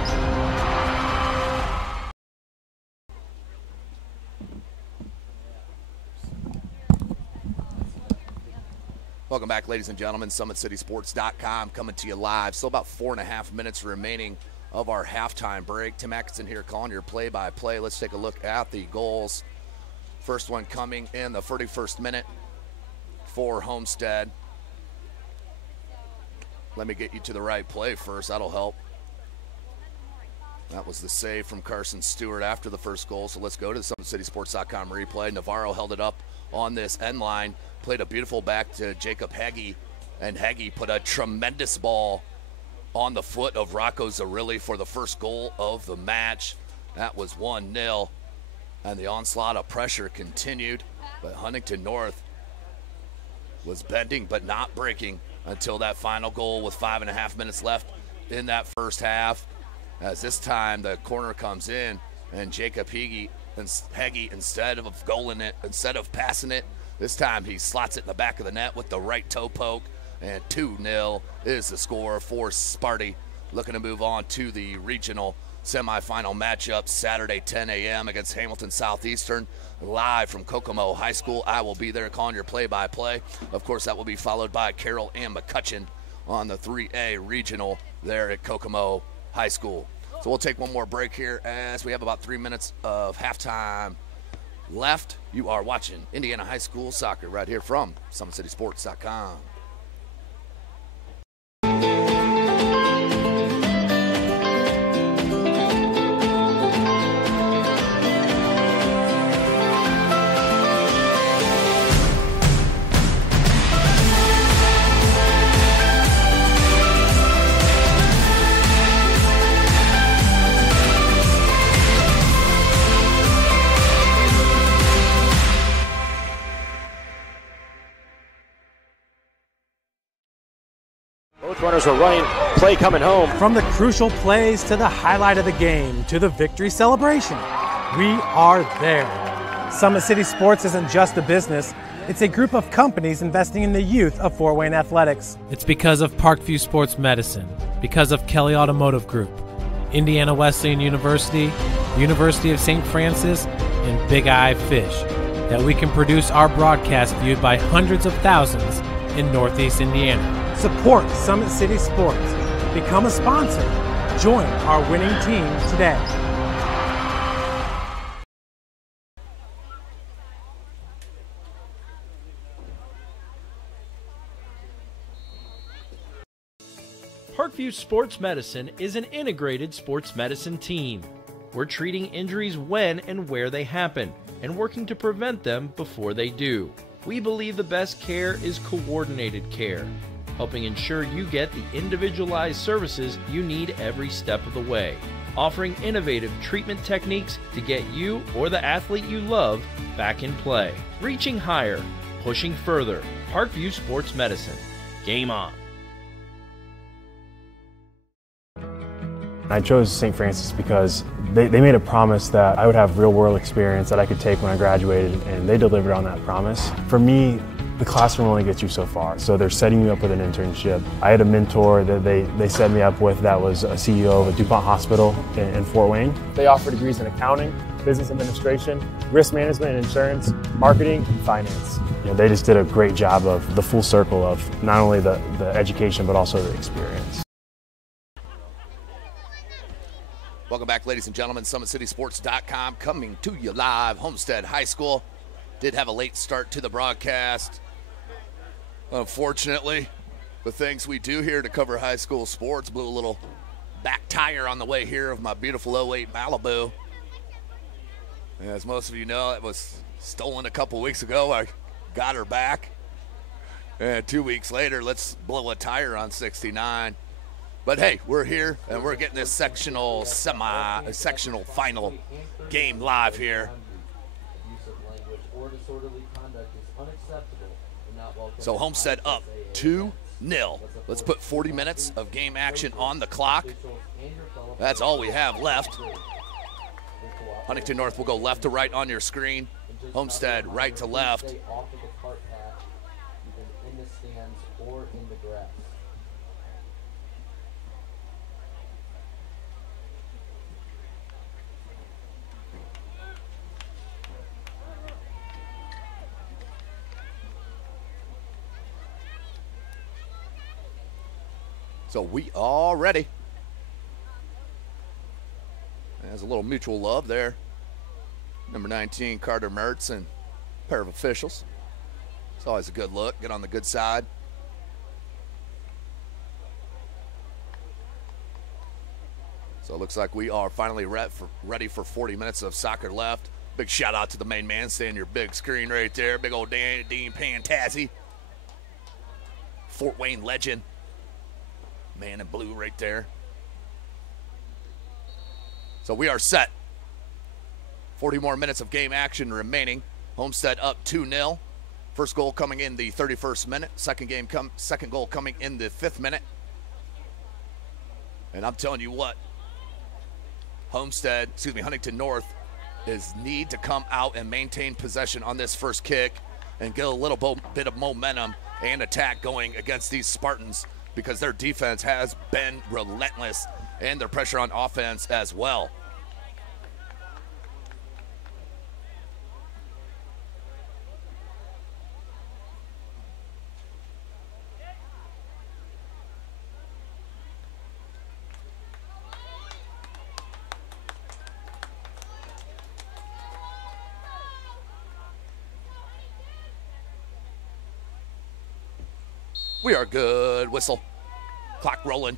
Welcome back, ladies and gentlemen. SummitCitySports.com coming to you live. Still about 4.5 minutes remaining of our halftime break. Tim Atkinson here calling your play-by-play. Let's take a look at the goals. First one coming in the 31st minute for Homestead. Let me get you to the right play first. That'll help. That was the save from Carson Stewart after the first goal. So let's go to the SummitCitySports.com replay. Navarro held it up on this end line. Played a beautiful back to Jacob Heggie. And Heggie put a tremendous ball on the foot of Rocco Zarilli for the first goal of the match. That was 1-0. And the onslaught of pressure continued. But Huntington North was bending but not breaking until that final goal with 5.5 minutes left in that first half. As this time the corner comes in and Jacob Heggie, instead of passing it, this time he slots it in the back of the net with the right toe poke, and 2-0 is the score for Sparty. Looking to move on to the regional semifinal matchup Saturday 10 a.m. against Hamilton Southeastern. Live from Kokomo High School. I will be there calling your play-by-play. Of course, that will be followed by Carroll and McCutcheon on the 3A regional there at Kokomo High School. So we'll take one more break here as we have about 3 minutes of halftime left. You are watching Indiana High School Soccer right here from SummitCitySports.com. Both runners are running, play coming home. From the crucial plays to the highlight of the game to the victory celebration, we are there. Summit City Sports isn't just a business, it's a group of companies investing in the youth of Fort Wayne athletics. It's because of Parkview Sports Medicine, because of Kelly Automotive Group, Indiana Wesleyan University, University of St. Francis, and Big Eye Fish, that we can produce our broadcast viewed by hundreds of thousands in Northeast Indiana. Support Summit City Sports. Become a sponsor. Join our winning team today. Parkview Sports Medicine is an integrated sports medicine team. We're treating injuries when and where they happen and working to prevent them before they do. We believe the best care is coordinated care. helping ensure you get the individualized services you need every step of the way. Offering innovative treatment techniques to get you or the athlete you love back in play. Reaching higher, pushing further. Parkview Sports Medicine. Game on. I chose St. Francis because they made a promise that I would have real-world experience that I could take when I graduated, and they delivered on that promise. For me, the classroom only gets you so far, so they're setting you up with an internship. I had a mentor that they set me up with that was a CEO of a DuPont hospital in Fort Wayne. They offer degrees in accounting, business administration, risk management and insurance, marketing, and finance. You know, they just did a great job of the full circle of not only the education but also the experience. Welcome back, ladies and gentlemen. SummitCitySports.com coming to you live. Homestead High School did have a late start to the broadcast. Unfortunately, the things we do here to cover high school sports blew a little back tire on the way here of my beautiful 08 Malibu. And as most of you know, it was stolen a couple weeks ago. I got her back. And 2 weeks later, let's blow a tire on 69. But hey, we're here and we're getting this sectional final game live here. So Homestead up 2-0. Let's put 40 minutes of game action on the clock. That's all we have left. Huntington North will go left to right on your screen. Homestead right to left. So we are ready. There's a little mutual love there. Number 19, Carter Mertz, and a pair of officials. It's always a good look. Get on the good side. So it looks like we are finally ready for 40 minutes of soccer left. Big shout out to the main man, staying your big screen right there. Big old Dean Pantazzi. Fort Wayne legend. Man in blue right there. So we are set. 40 more minutes of game action remaining. Homestead up 2-0. First goal coming in the 31st minute. Second goal coming in the 5th minute. And I'm telling you what, Huntington North need to come out and maintain possession on this first kick and get a little bit of momentum and attack going against these Spartans, because their defense has been relentless and their pressure on offense as well. We are good. Whistle. Clock rolling.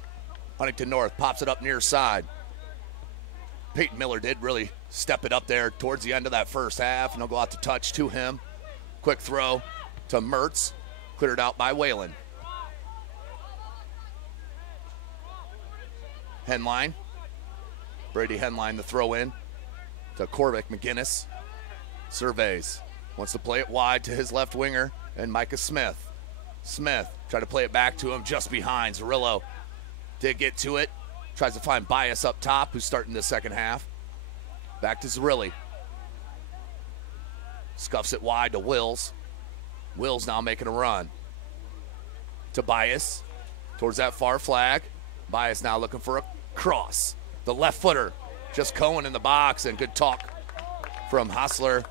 Huntington North pops it up near side. Peyton Miller did really step it up there towards the end of that first half, and they'll go out to touch to him. Quick throw to Mertz. Cleared out by Whalen. Henline. Brady Henline, the throw in to Corvick McGinnis. Surveys. Wants to play it wide to his left winger and Micah Smith. Smith tried to play it back to him just behind. Zerillo did get to it. Tries to find Bias up top, who's starting the second half. Back to Zerilli. Scuffs it wide to Wills. Wills now making a run. To Bias. Towards that far flag. Bias now looking for a cross. The left footer. Just Cohen in the box, and good talk from Hostler.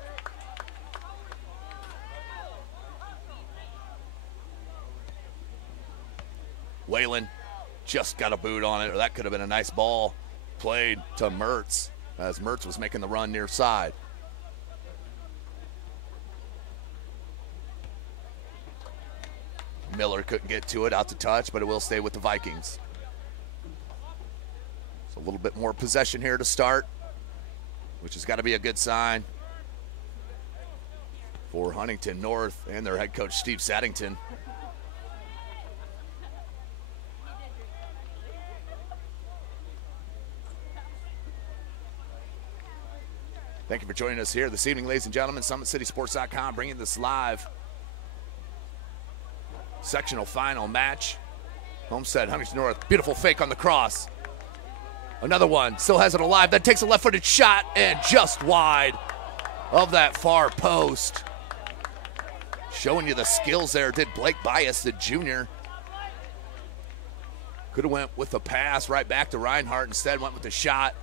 Whalen just got a boot on it, or that could have been a nice ball played to Mertz as Mertz was making the run near side. Miller couldn't get to it, out to touch, but it will stay with the Vikings. So a little bit more possession here to start, which has got to be a good sign for Huntington North and their head coach, Steve Saddington. Thank you for joining us here this evening, ladies and gentlemen. SummitCitySports.com bringing this live. Sectional final match. Homestead, Huntington North. Beautiful fake on the cross. Another one. Still has it alive. Then takes a left-footed shot and just wide of that far post. Showing you the skills there. Did Blake Bias, the junior. Could have went with the pass right back to Reinhardt. Instead went with the shot.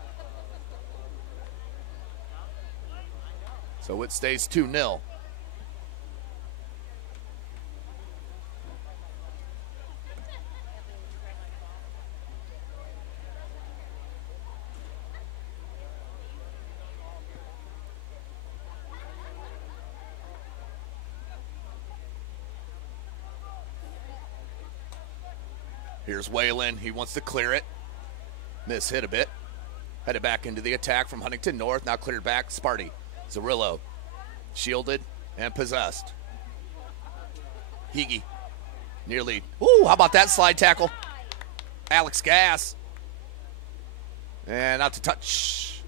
So it stays 2-0. Here's Whalen. He wants to clear it. Miss hit a bit. Headed back into the attack from Huntington North. Now cleared back. Sparty. Zarillo. Shielded and possessed. Hege. Nearly. Ooh, how about that slide tackle? Alex Gass. And out to touch.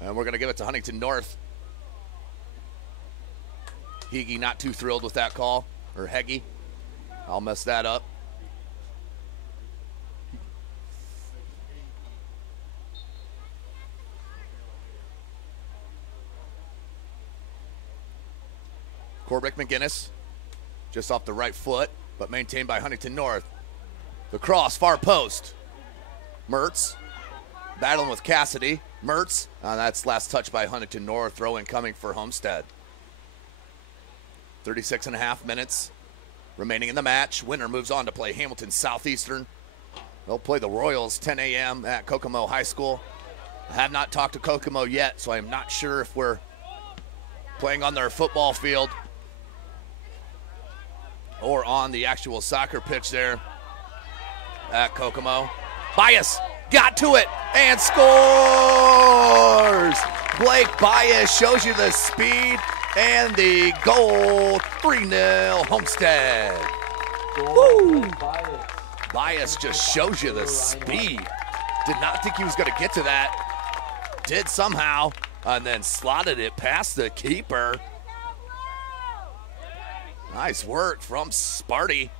And we're going to give it to Huntington North. Hege not too thrilled with that call. Or Hege. I'll mess that up. Corbick McGinnis, just off the right foot, but maintained by Huntington North. The cross, far post. Mertz, battling with Cassidy. Mertz, that's last touch by Huntington North, throw-in coming for Homestead. 36.5 minutes remaining in the match. Winner moves on to play Hamilton Southeastern. They'll play the Royals 10 a.m. at Kokomo High School. I have not talked to Kokomo yet, so I'm not sure if we're playing on their football field or on the actual soccer pitch there at Kokomo. Bias got to it and scores! Blake Bias shows you the speed and the goal. 3-0 Homestead. Woo! Bias just shows you the speed. Did not think he was going to get to that. Did somehow, and then slotted it past the keeper. Nice work from Sparty.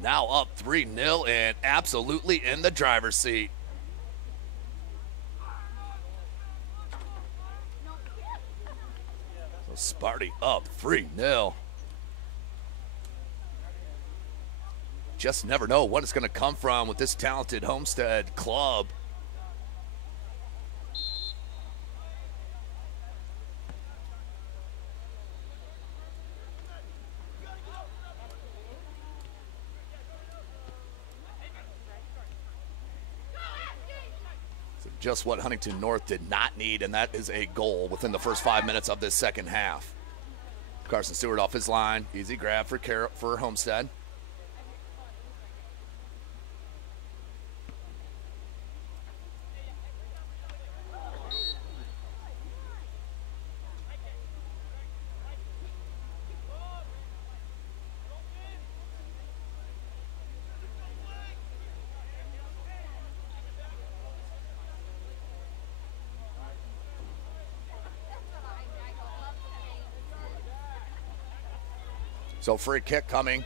Now up 3-0 and absolutely in the driver's seat. So Sparty up 3-0. Just never know what it's going to come from with this talented Homestead club. Just what Huntington North did not need, and that is a goal within the first 5 minutes of this second half. Carson Stewart off his line. Easy grab for Homestead. So free kick coming.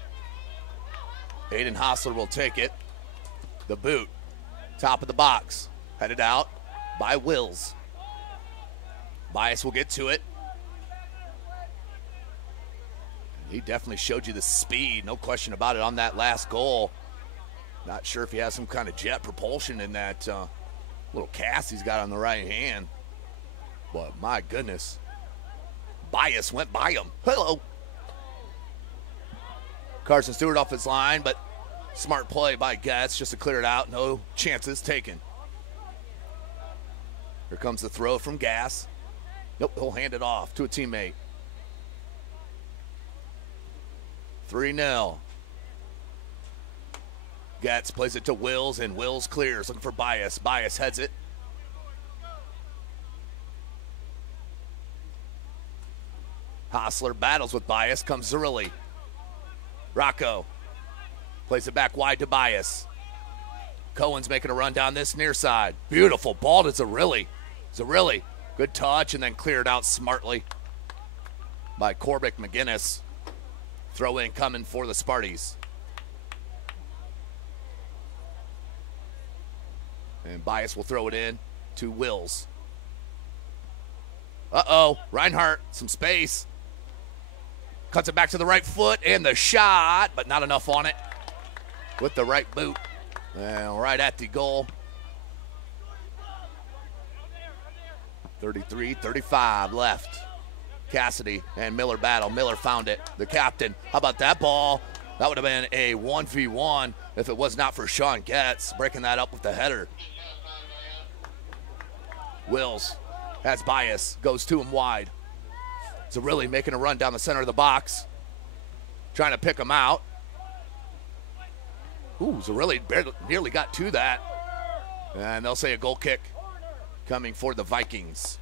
Aiden Hostler will take it. The boot, top of the box, headed out by Wills. Bias will get to it. He definitely showed you the speed, no question about it, on that last goal. Not sure if he has some kind of jet propulsion in that little cast he's got on the right hand. But my goodness, Bias went by him. Hello. Carson Stewart off his line, but smart play by Getz just to clear it out. No chances taken. Here comes the throw from Gass. Nope, he'll hand it off to a teammate. 3-0. Getz plays it to Wills, and Wills clears, looking for Bias. Bias heads it. Hostler battles with Bias, comes Zerilli. Rocco plays it back wide to Bias. Cohen's making a run down this near side. Beautiful ball to Zerilli. Zerilli, good touch, and then cleared out smartly by Corbett McGinnis. Throw in coming for the Sparties. And Bias will throw it in to Wills. Uh-oh, Reinhardt, some space. Cuts it back to the right foot, and the shot, but not enough on it with the right boot. And right at the goal. 33-35 left. Cassidy and Miller battle. Miller found it. The captain. How about that ball? That would have been a 1v1 if it was not for Sean Getz breaking that up with the header. Wills has Bias. Goes to him wide. Zerilli making a run down the center of the box. Trying to pick him out. Ooh, Zerilli nearly got to that. And they'll say a goal kick coming for the Vikings.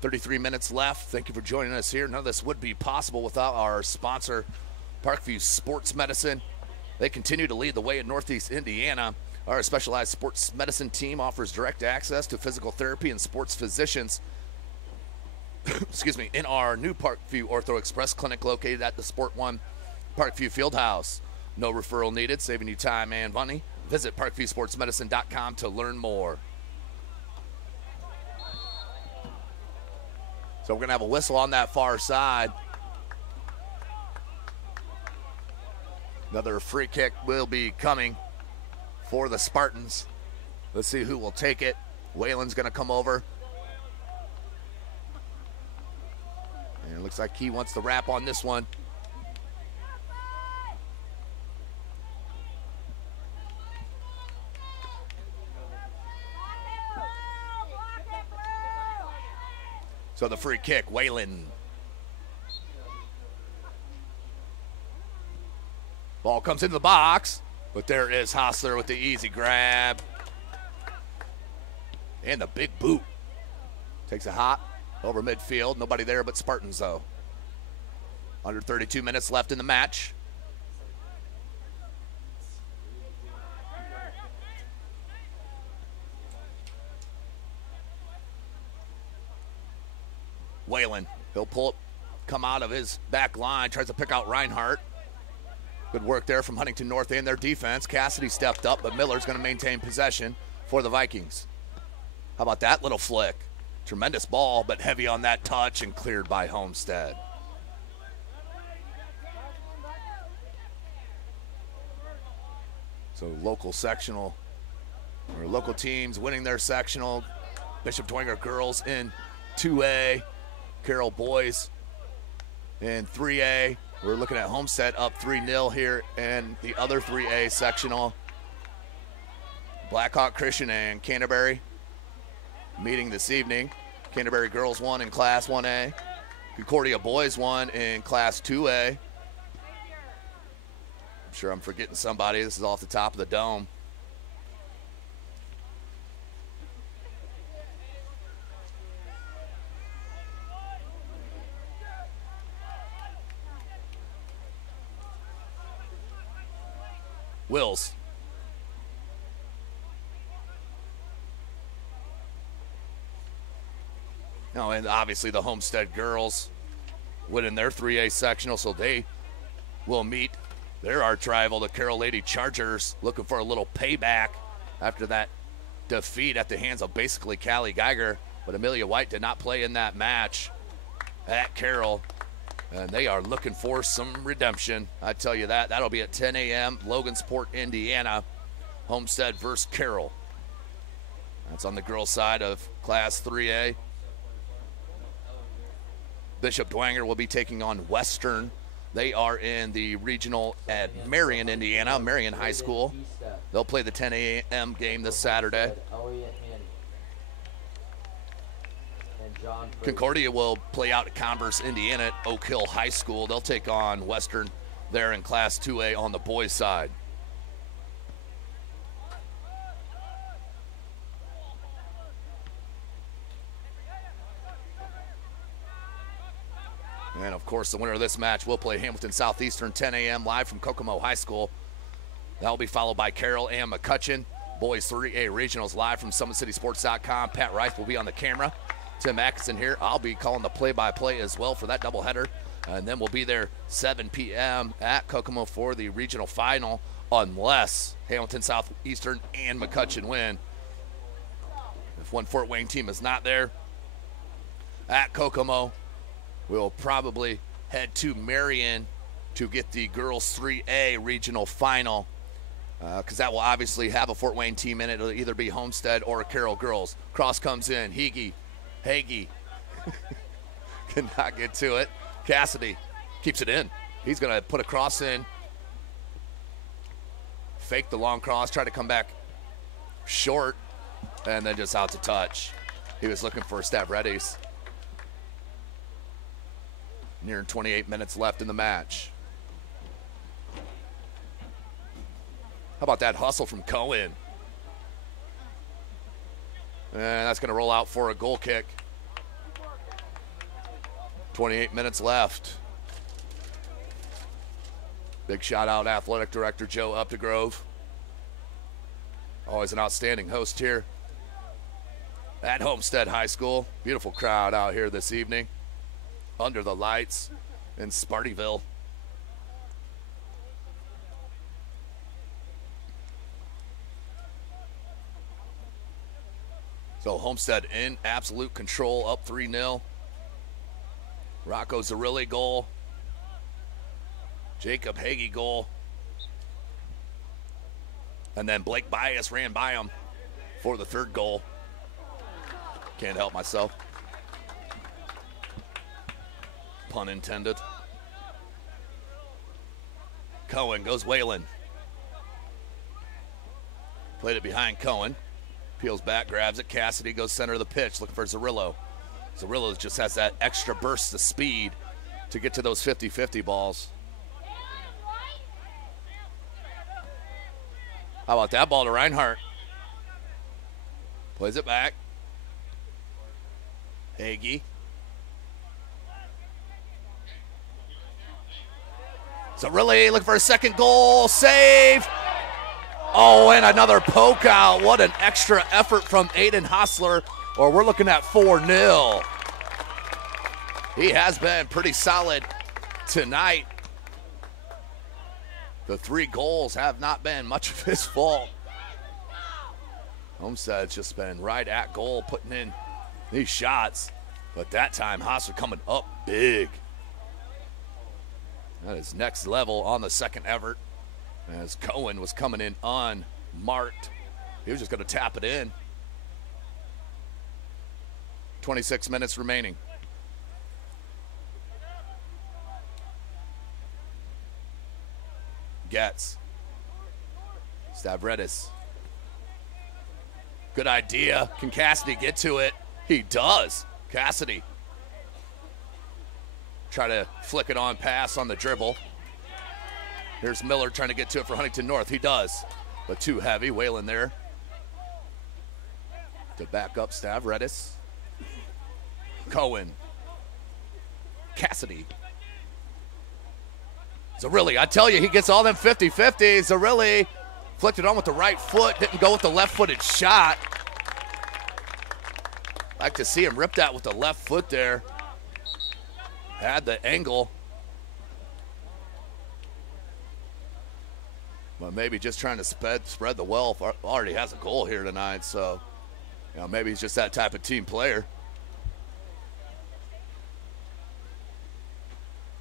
33 minutes left. Thank you for joining us here. None of this would be possible without our sponsor, Parkview Sports Medicine. They continue to lead the way in Northeast Indiana. Our specialized sports medicine team offers direct access to physical therapy and sports physicians excuse me, in our new Parkview Ortho Express clinic located at the Sport One Parkview Fieldhouse. No referral needed, saving you time and money. Visit parkviewsportsmedicine.com to learn more. So we're going to have a whistle on that far side. Another free kick will be coming for the Spartans. Let's see who will take it. Whalen's going to come over. And it looks like he wants the wrap on this one. So the free kick, Whalen. Ball comes into the box, but there is Hostler with the easy grab. And the big boot. Takes a hop over midfield. Nobody there but Spartans, though. Under 32 minutes left in the match. Whalen, he'll pull it, come out of his back line, tries to pick out Reinhardt. Good work there from Huntington North and their defense. Cassidy stepped up, but Miller's going to maintain possession for the Vikings. How about that little flick? Tremendous ball, but heavy on that touch and cleared by Homestead. So local sectional, or local teams winning their sectional. Bishop Dwenger girls in 2A. Carroll boys in 3A. We're looking at Homestead up 3-0 here in the other 3A sectional. Blackhawk Christian and Canterbury meeting this evening. Canterbury girls won in Class 1A. Concordia boys won in Class 2A. I'm sure I'm forgetting somebody. This is off the top of the dome. Wills. No, and obviously the Homestead girls winning their 3A sectional, so they will meet their arch rival, the Carroll Lady Chargers, looking for a little payback after that defeat at the hands of basically Callie Geiger. But Amelia White did not play in that match at Carroll. And they are looking for some redemption. I tell you that. That'll be at 10 a.m. Logansport, Indiana. Homestead versus Carroll. That's on the girls' side of Class 3A. Bishop Dwenger will be taking on Western. They are in the regional at Marion, Indiana, Marion High School. They'll play the 10 a.m. game this Saturday. Concordia will play out at Converse, Indiana at Oak Hill High School. They'll take on Western there in Class 2A on the boys' side. And, of course, the winner of this match will play Hamilton Southeastern 10 a.m. live from Kokomo High School. That will be followed by Carroll and McCutcheon. Boys 3A Regionals live from SummitCitySports.com. Pat Reif will be on the camera. Tim Atkinson here. I'll be calling the play-by-play as well for that doubleheader. And then we'll be there 7 p.m. at Kokomo for the regional final, unless Hamilton Southeastern and McCutcheon win. If one Fort Wayne team is not there at Kokomo, we'll probably head to Marion to get the girls 3A regional final, because that will obviously have a Fort Wayne team in it. It'll either be Homestead or Carroll girls. Cross comes in. Hagee cannot get to it. Cassidy keeps it in. He's going to put a cross in. Fake the long cross, try to come back short, and then just out to touch. He was looking for Stavridis. Nearing 28 minutes left in the match. How about that hustle from Cohen? And that's going to roll out for a goal kick. 28 minutes left. Big shout out, Athletic Director Joe Updegrove. Always an outstanding host here at Homestead High School. Beautiful crowd out here this evening under the lights in Spartyville. So Homestead in absolute control, up 3-0. Rocco Zarilli goal. Jacob Hagee goal. And then Blake Bias ran by him for the third goal. Can't help myself. Pun intended. Cohen goes Whalen. Played it behind Cohen. Peels back, grabs it. Cassidy goes center of the pitch, looking for Zarillo. Zarillo just has that extra burst of speed to get to those 50-50 balls. How about that ball to Reinhardt? Plays it back. Hagee. Zarilli looking for a second goal. Save. Oh, and another poke out. What an extra effort from Aiden Hostler, or we're looking at 4-0. He has been pretty solid tonight. The 3 goals have not been much of his fault. Homestead's just been right at goal, putting in these shots. But that time, Hostler coming up big. That is next level on the second effort, as Cohen was coming in unmarked. He was just going to tap it in. 26 minutes remaining. Gets. Stavridis. Good idea. Can Cassidy get to it? He does. Cassidy. Try to flick it on pass on the dribble. Here's Miller trying to get to it for Huntington North. He does, but too heavy. Whalen there to back up Stavridis. Cohen. Cassidy. Zarilli, I tell you, he gets all them 50-50s. Zarilli flicked it on with the right foot, didn't go with the left-footed shot. Like to see him rip that with the left foot there. Had the angle. But maybe just trying to spread the wealth. Already has a goal here tonight, so maybe he's just that type of team player.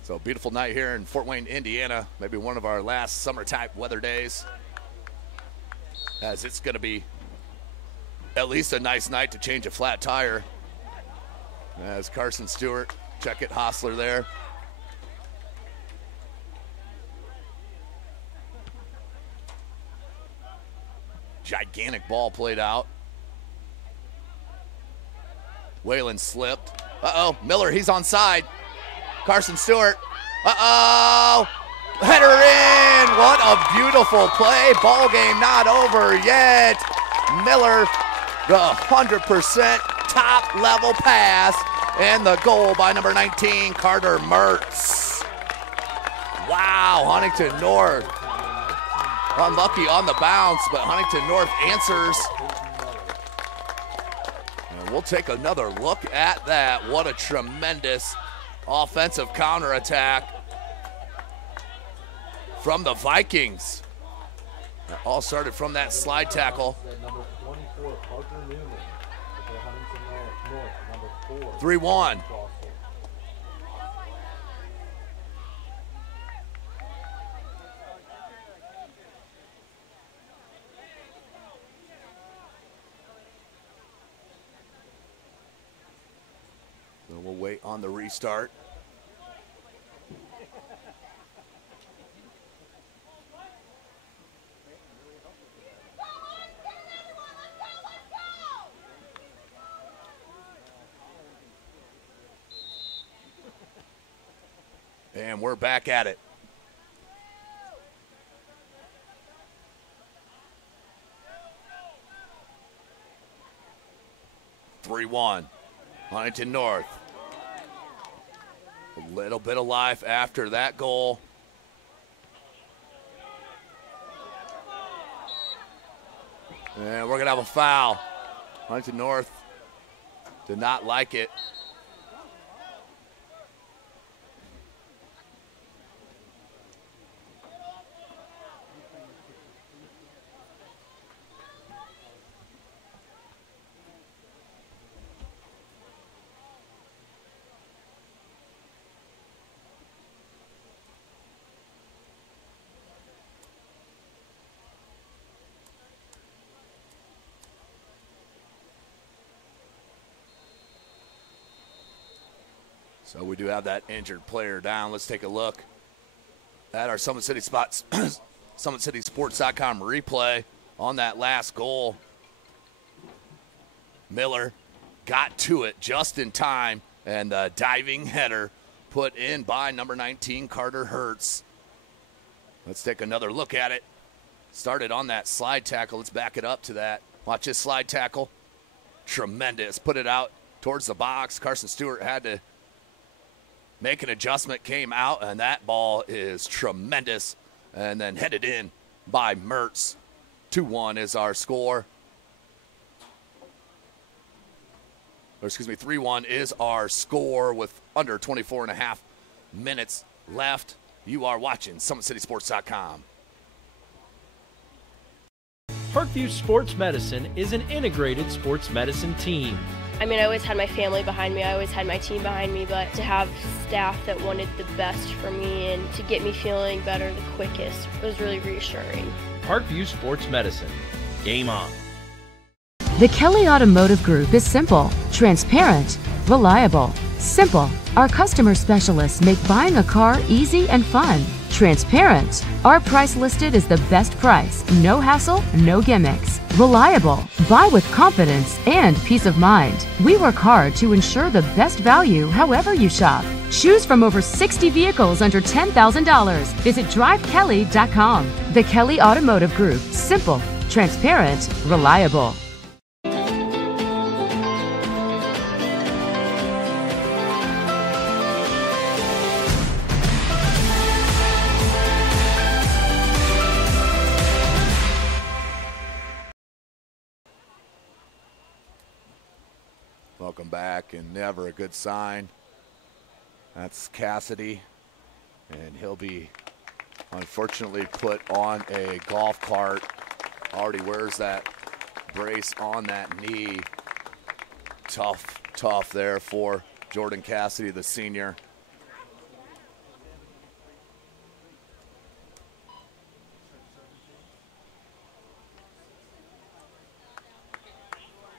So beautiful night here in Fort Wayne, Indiana. Maybe one of our last summer-type weather days, as it's going to be at least a nice night to change a flat tire. As Carson Stewart, check it, Hostler there. Gigantic ball played out. Whalen slipped. Uh-oh, Miller, he's onside. Carson Stewart. Uh-oh. Header in. What a beautiful play. Ball game not over yet. Miller, the 100% top level pass, and the goal by number 19, Carter Mertz. Wow, Huntington North. unlucky on the bounce, but Huntington North answers. And we'll take another look at that. What a tremendous offensive counterattack from the Vikings. That all started from that slide tackle. 3-1. So we'll wait on the restart. And we're back at it. (3-1) Huntington North. A little bit of life after that goal. And we're going to have a foul. Huntington North did not like it. So we do have that injured player down. Let's take a look at our Summit City Spots, SummitCitySports.com replay on that last goal. Miller got to it just in time, and a diving header put in by number 19, Carter Hertz. Let's take another look at it. Started on that slide tackle. Let's back it up to that. Watch this slide tackle. Tremendous. Put it out towards the box. Carson Stewart had to make an adjustment, came out, and that ball is tremendous. And then headed in by Mertz. 2-1 is our score. Or excuse me, 3-1 is our score with under 24 and a half minutes left. You are watching SummitCitySports.com. Parkview Sports Medicine is an integrated sports medicine team. I mean, I always had my family behind me, I always had my team behind me, but to have staff that wanted the best for me and to get me feeling better the quickest was really reassuring. Parkview Sports Medicine. Game on. The Kelly Automotive Group is simple, transparent, reliable. Simple. Our customer specialists make buying a car easy and fun. Transparent. Our price listed is the best price. No hassle, no gimmicks. Reliable. Buy with confidence and peace of mind. We work hard to ensure the best value however you shop. Choose from over 60 vehicles under $10,000. Visit drivekelly.com. The Kelly Automotive Group. Simple, transparent, reliable. Welcome back, and never a good sign. That's Cassidy, and he'll be unfortunately put on a golf cart. Already wears that brace on that knee. Tough there for Jordan Cassidy, the senior.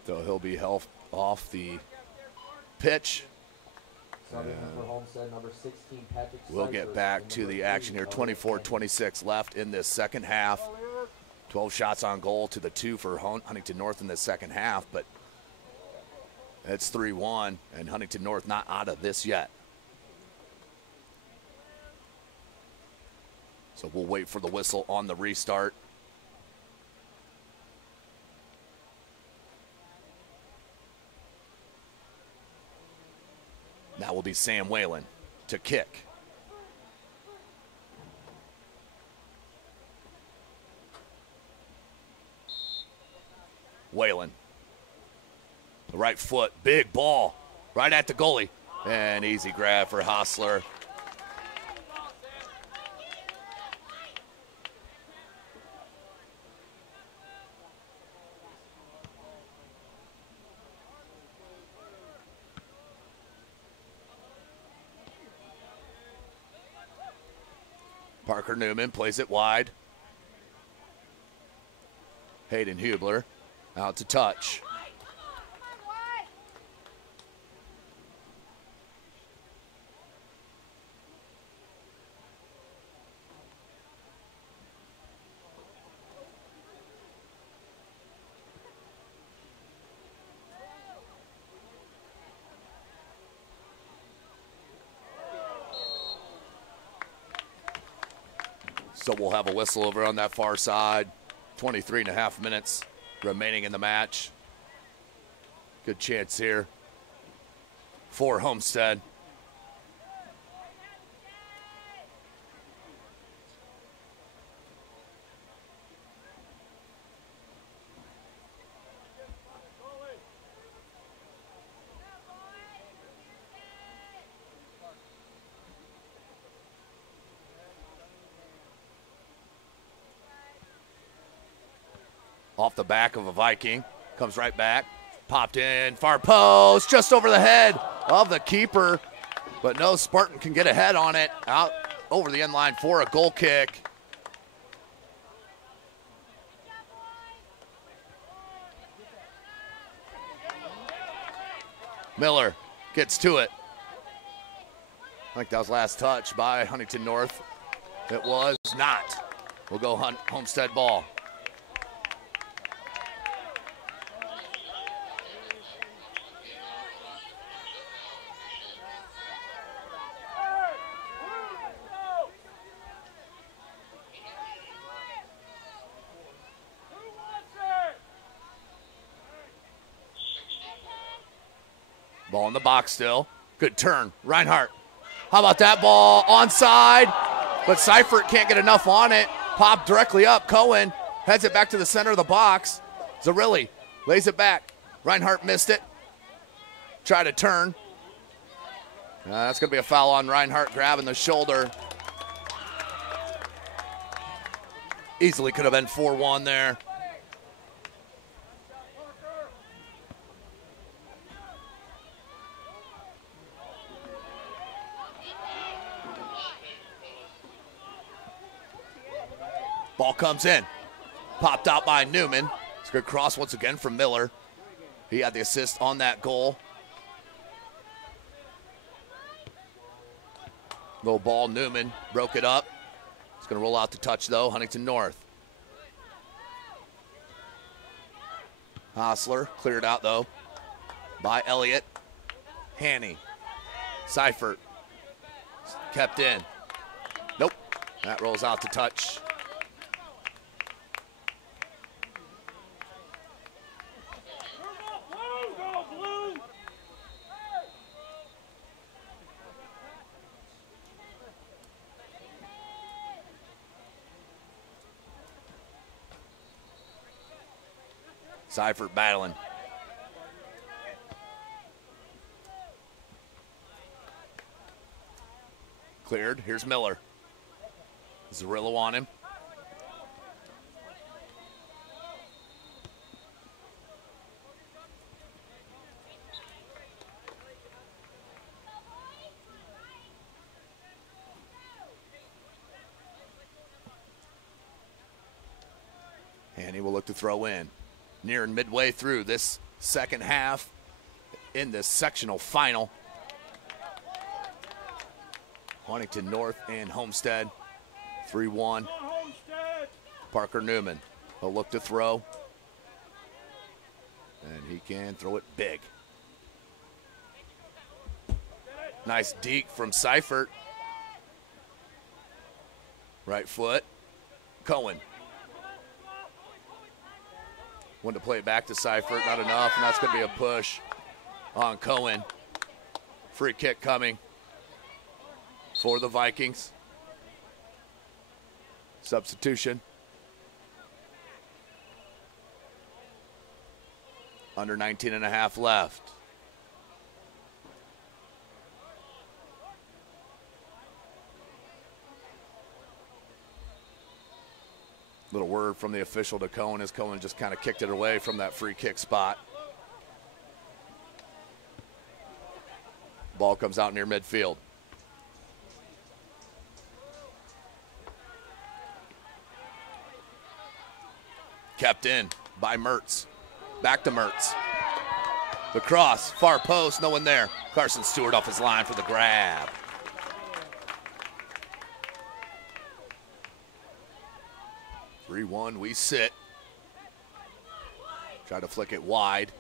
So he'll be off the pitch. For Homestead, number 16, Patrick we'll get back to the action here. 24-26 left in this second half. 12 shots on goal to the 2 for Huntington North in the second half, but it's 3-1, and Huntington North not out of this yet. So we'll wait for the whistle on the restart. That will be Sam Whalen to kick. Whalen. The right foot, big ball, right at the goalie. And easy grab for Hostler. Parker Newman plays it wide. Hayden Hubler out to touch. So we'll have a whistle over on that far side. 23.5 minutes remaining in the match. Good chance here for Homestead. Off the back of a Viking, comes right back, popped in, far post, just over the head of the keeper, but no Spartan can get ahead on it, out over the end line for a goal kick. Miller gets to it. I think that was last touch by Huntington North. It was not. We'll go Homestead ball. Ball in the box still. Good turn. Reinhardt. How about that ball? Onside. But Seifert can't get enough on it. Popped directly up. Cohen heads it back to the center of the box. Zarilli lays it back. Reinhardt missed it. Try to turn. That's going to be a foul on Reinhardt, grabbing the shoulder. Easily could have been 4-1 there. Ball comes in. Popped out by Newman. It's a good cross once again from Miller. He had the assist on that goal. Low ball, Newman broke it up. It's going to roll out the touch, though. Huntington North. Hostler cleared out, though, by Elliott. Haney. Seifert. Kept in. Nope. That rolls out the touch. Seifert battling. Cleared. Here's Miller. Zarillo on him. And he will look to throw in. Nearing midway through this second half in this sectional final. Huntington North and Homestead, 3-1. Parker Newman, a look to throw. And he can throw it big. Nice deke from Seifert. Right foot, Cohen. Wanted to play it back to Seifert, not enough, and that's going to be a push on Cohen. Free kick coming for the Vikings. Substitution. Under 19 and a half left. Little word from the official to Cohen as Cohen just kind of kicked it away from that free kick spot. Ball comes out near midfield. Kept in by Mertz. Back to Mertz. The cross, far post, no one there. Carson Stewart off his line for the grab. (3-1), we sit. Try to flick it wide.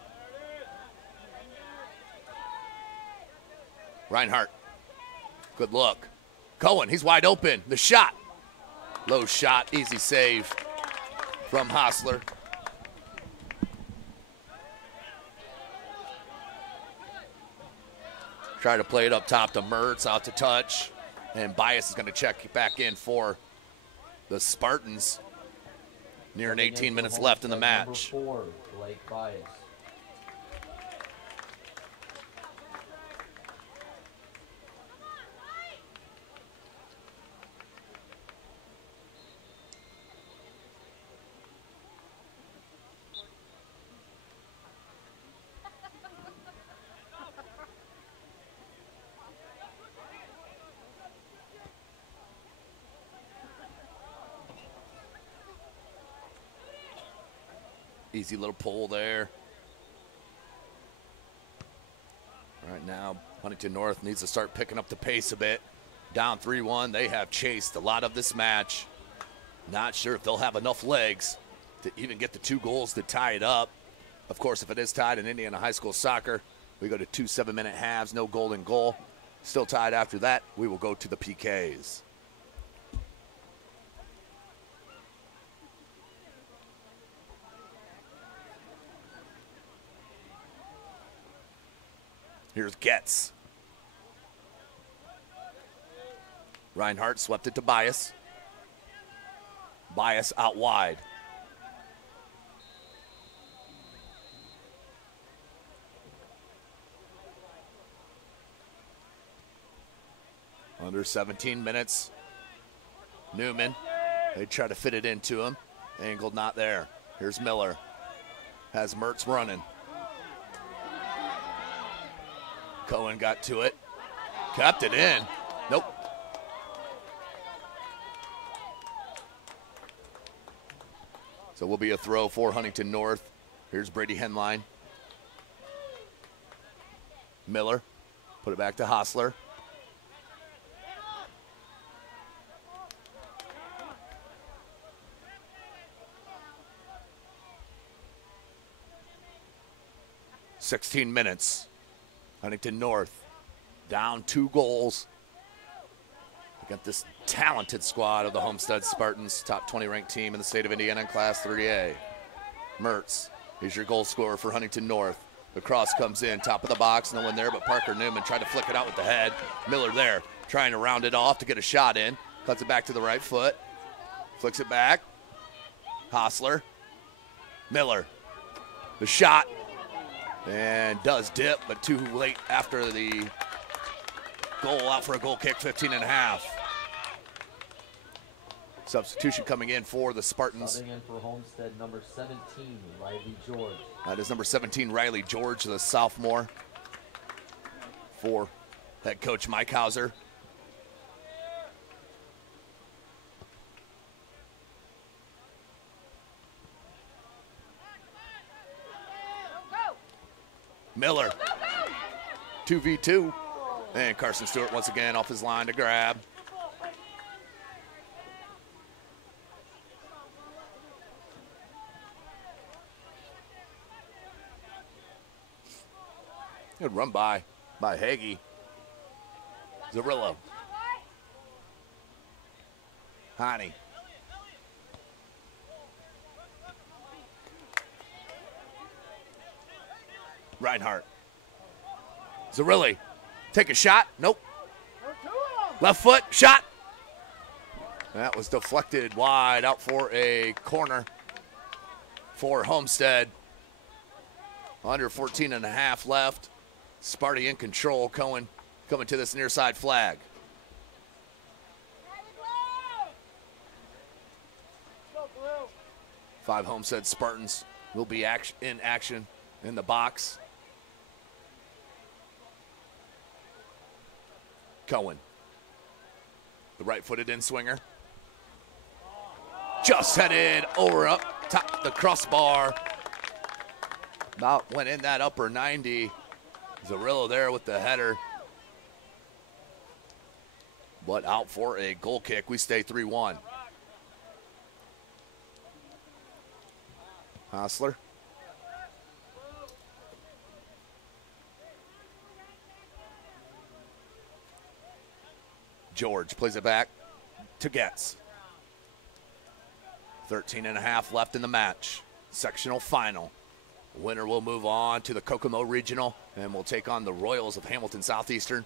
Reinhardt, good look. Cohen, he's wide open. The shot, low shot, easy save from Hostler. Try to play it up top to Mertz, out to touch. And Bias is going to check back in for the Spartans. Nearing 18 minutes left in the match. Number 4, Blake Bias. Easy little pull there. Right now, Huntington North needs to start picking up the pace a bit. Down 3-1, they have chased a lot of this match. Not sure if they'll have enough legs to even get the 2 goals to tie it up. Of course, if it is tied in Indiana high school soccer, we go to 2 7-minute halves, no golden goal. Still tied after that, we will go to the PKs. Here's Getz. Reinhardt swept it to Bias. Bias out wide. Under 17 minutes. Newman. They try to fit it into him. Angled not there. Here's Miller. Has Mertz running. Cohen got to it. Kept it in. Nope. So will be a throw for Huntington North. Here's Brady Henline. Miller. Put it back to Hostler. (16 minutes). Huntington North down 2 goals. We got this talented squad of the Homestead Spartans, top 20 ranked team in the state of Indiana in Class 3A. Mertz is your goal scorer for Huntington North. The cross comes in, top of the box, no one there but Parker Newman tried to flick it out with the head. Miller there, trying to round it off to get a shot in. Cuts it back to the right foot, flicks it back. Hostler, Miller, the shot. And does dip, but too late after the goal, out for a goal kick, 15 and a half. Substitution coming in for the Spartans. Subbing in for Homestead, number 17, Riley George. That is number 17, Riley George, the sophomore, for head coach Mike Hauser. Miller, 2v2, and Carson Stewart once again off his line to grab. Good run by Hagee. Zarillo. Mahoney. Reinhardt. Zarilli. Take a shot. Nope. Left foot. Shot. That was deflected wide out for a corner for Homestead. Under 14 and a half left. Sparty in control. Cohen coming to this near side flag. Five Homestead Spartans will be in action in the box. Cohen, the right-footed in-swinger. Just headed over up top the crossbar. About went in that upper 90. Zarillo there with the header. But out for a goal kick. We stay 3-1. Hostler. George plays it back to Getz. 13 and a half left in the match. Sectional final. Winner will move on to the Kokomo Regional and will take on the Royals of Hamilton Southeastern.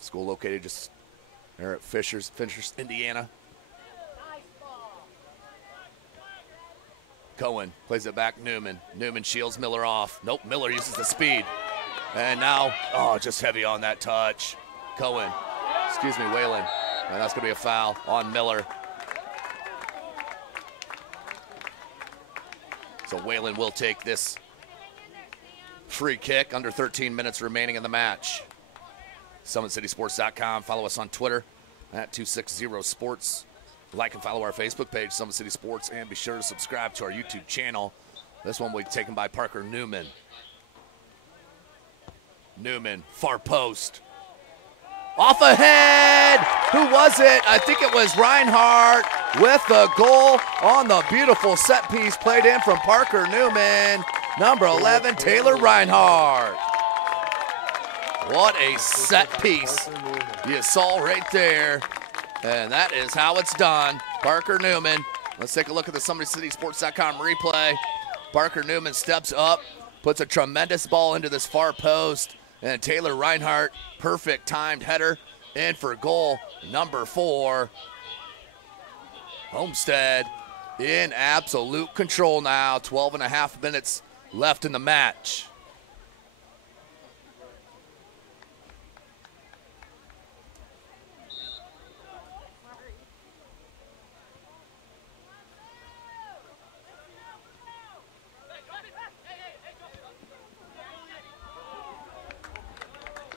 School located just there at Fishers, Indiana. Cohen plays it back, Newman. Newman shields Miller off. Nope, Miller uses the speed. And now, just heavy on that touch. Cohen, Whalen. And that's going to be a foul on Miller. So Whalen will take this free kick. Under 13 minutes remaining in the match. SummitCitySports.com. Follow us on Twitter at 260sports. Like and follow our Facebook page, Summit City Sports, and be sure to subscribe to our YouTube channel. This one will be taken by Parker Newman. Newman, far post. Off ahead! Who was it? I think it was Reinhardt with the goal on the beautiful set piece played in from Parker Newman. Number 11, Taylor Reinhardt. What a set piece you saw right there. And that is how it's done. Parker Newman. Let's take a look at the SummitCitySports.com replay. Parker Newman steps up, puts a tremendous ball into this far post, and Taylor Reinhardt, perfect timed header in for goal number 4. Homestead in absolute control now. 12 and a half minutes left in the match.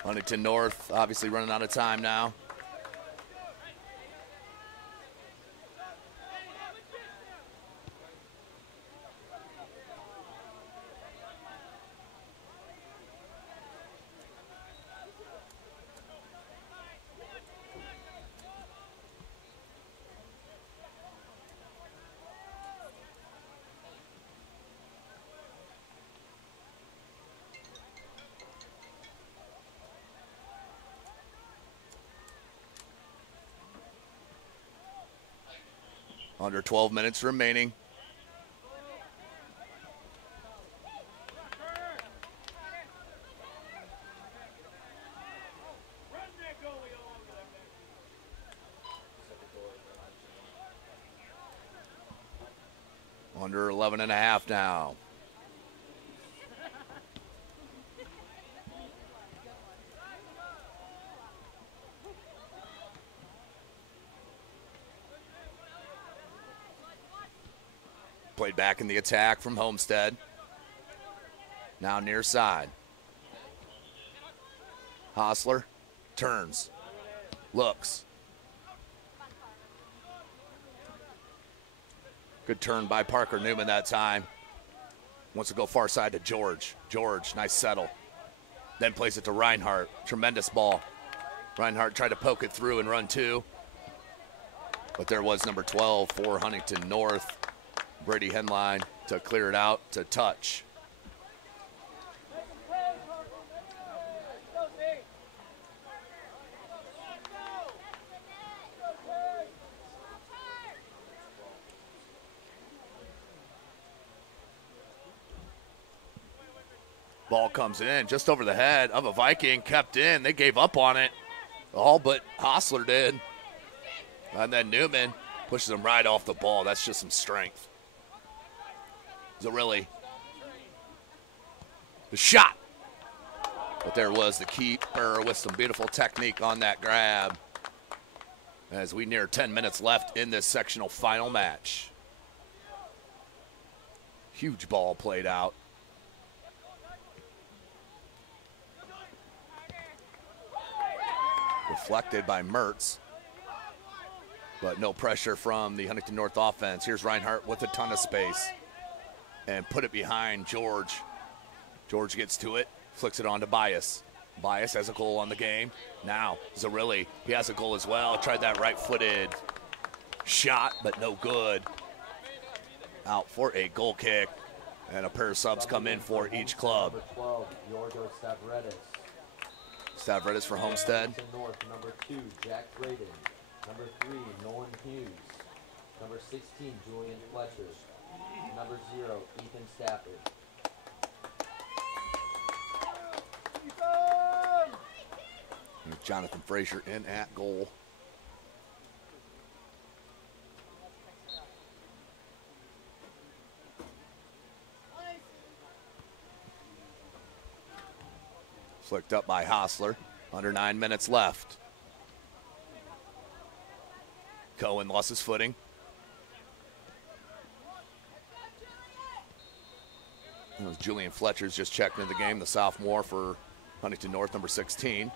Huntington North obviously running out of time now. Under 12 minutes remaining. Under 11 and a half now. Played back in the attack from Homestead. Now near side. Hostler turns, looks. Good turn by Parker Newman that time. Wants to go far side to George. George, nice settle. Then plays it to Reinhardt. Tremendous ball. Reinhardt tried to poke it through and run 2. But there was number 12 for Huntington North. Brady Henline to clear it out to touch. Ball comes in just over the head of a Viking, kept in. They gave up on it. All but Hostler did. And then Newman pushes him right off the ball. That's just some strength. Zarilli The shot. But there was the keeper with some beautiful technique on that grab as we near 10 minutes left in this sectional final match. Huge ball played out. Deflected by Mertz, but no pressure from the Huntington North offense. Here's Reinhardt with a ton of space and put it behind George. George gets to it, flicks it on to Bias. Bias has a goal on the game. Now Zarilli, he has a goal as well. Tried that right-footed shot, but no good. Out for a goal kick, and a pair of subs come in for each club. Number 12, Yorgo Stavridis. Stavridis for Homestead. Huntington North, number 2, Jack Braden. Number 3, Nolan Hughes. Number 16, Julian Fletcher. Number 0, Ethan Stafford. And Jonathan Frazier in at goal. Flicked up by Hostler. Under 9 minutes left. Cohen lost his footing. It was Julian Fletcher's just checked into the game, the sophomore for Huntington North, number 16.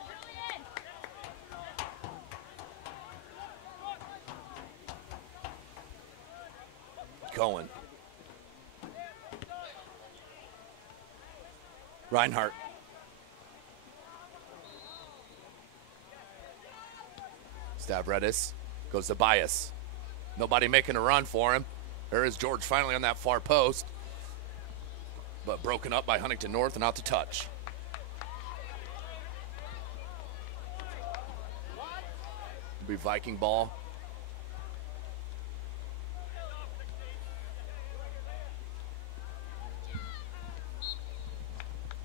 Cohen. Reinhardt. Stavridis goes to Bias. Nobody making a run for him. There is George finally on that far post, but broken up by Huntington North and out to touch. It'll be Viking ball.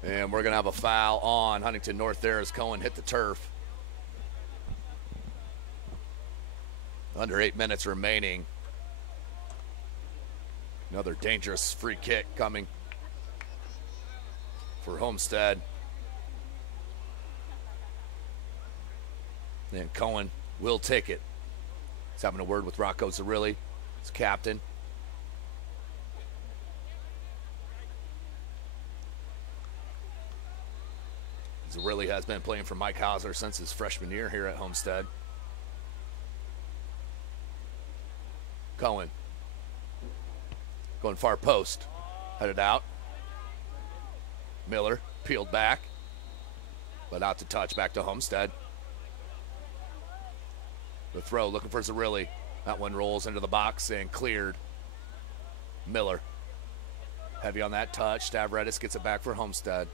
And we're going to have a foul on Huntington North there as Cohen hit the turf. Under 8 minutes remaining. Another dangerous free kick coming for Homestead. And Cohen will take it. He's having a word with Rocco Zarilli, his captain. Zarilli has been playing for Mike Hauser since his freshman year here at Homestead. Cohen going far post, headed out. Miller peeled back, but out to touch, back to Homestead. The throw looking for Zarilli. That one rolls into the box and cleared. Miller heavy on that touch. Stavridis gets it back for Homestead.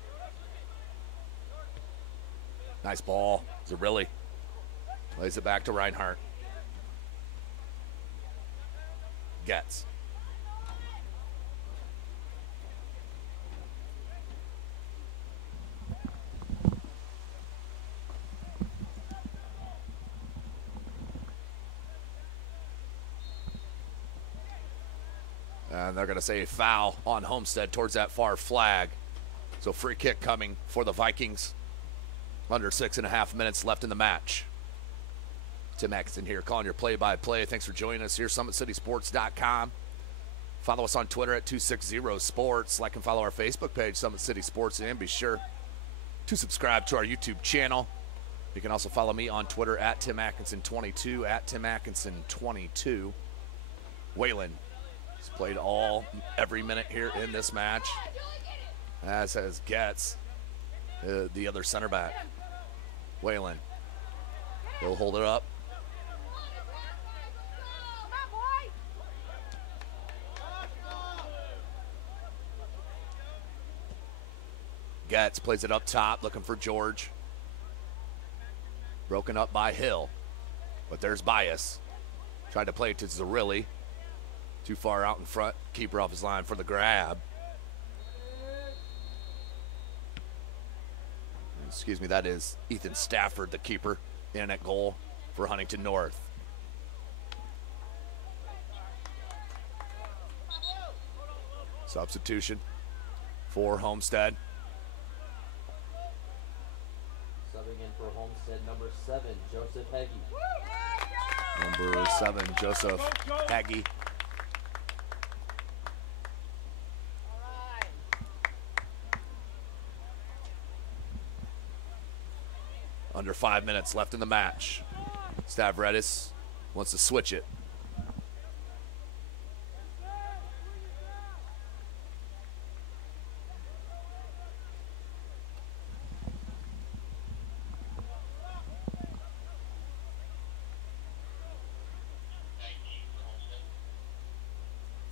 Nice ball. Zarilli lays it back to Reinhardt. Gets. And they're going to say a foul on Homestead towards that far flag. So free kick coming for the Vikings. Under 6.5 minutes left in the match. Tim Atkinson here calling your play-by-play. Thanks for joining us here, SummitCitySports.com. Follow us on Twitter at 260sports. Like and follow our Facebook page, Summit City Sports, and be sure to subscribe to our YouTube channel. You can also follow me on Twitter at Tim Atkinson22, at Tim Atkinson22. Whalen has played every minute here in this match, as has Getz, the other center back. Whalen, he'll hold it up. Getz plays it up top, looking for George. Broken up by Hill, but there's Bias. Tried to play it to Zarilli. Too far out in front, keeper off his line for the grab. Excuse me, that is Ethan Stafford, the keeper, in at goal for Huntington North. Substitution for Homestead. Subbing in for Homestead, number 7, Joseph Heggie. Number 7, Joseph Heggie. Under 5 minutes left in the match. Stavridis wants to switch it.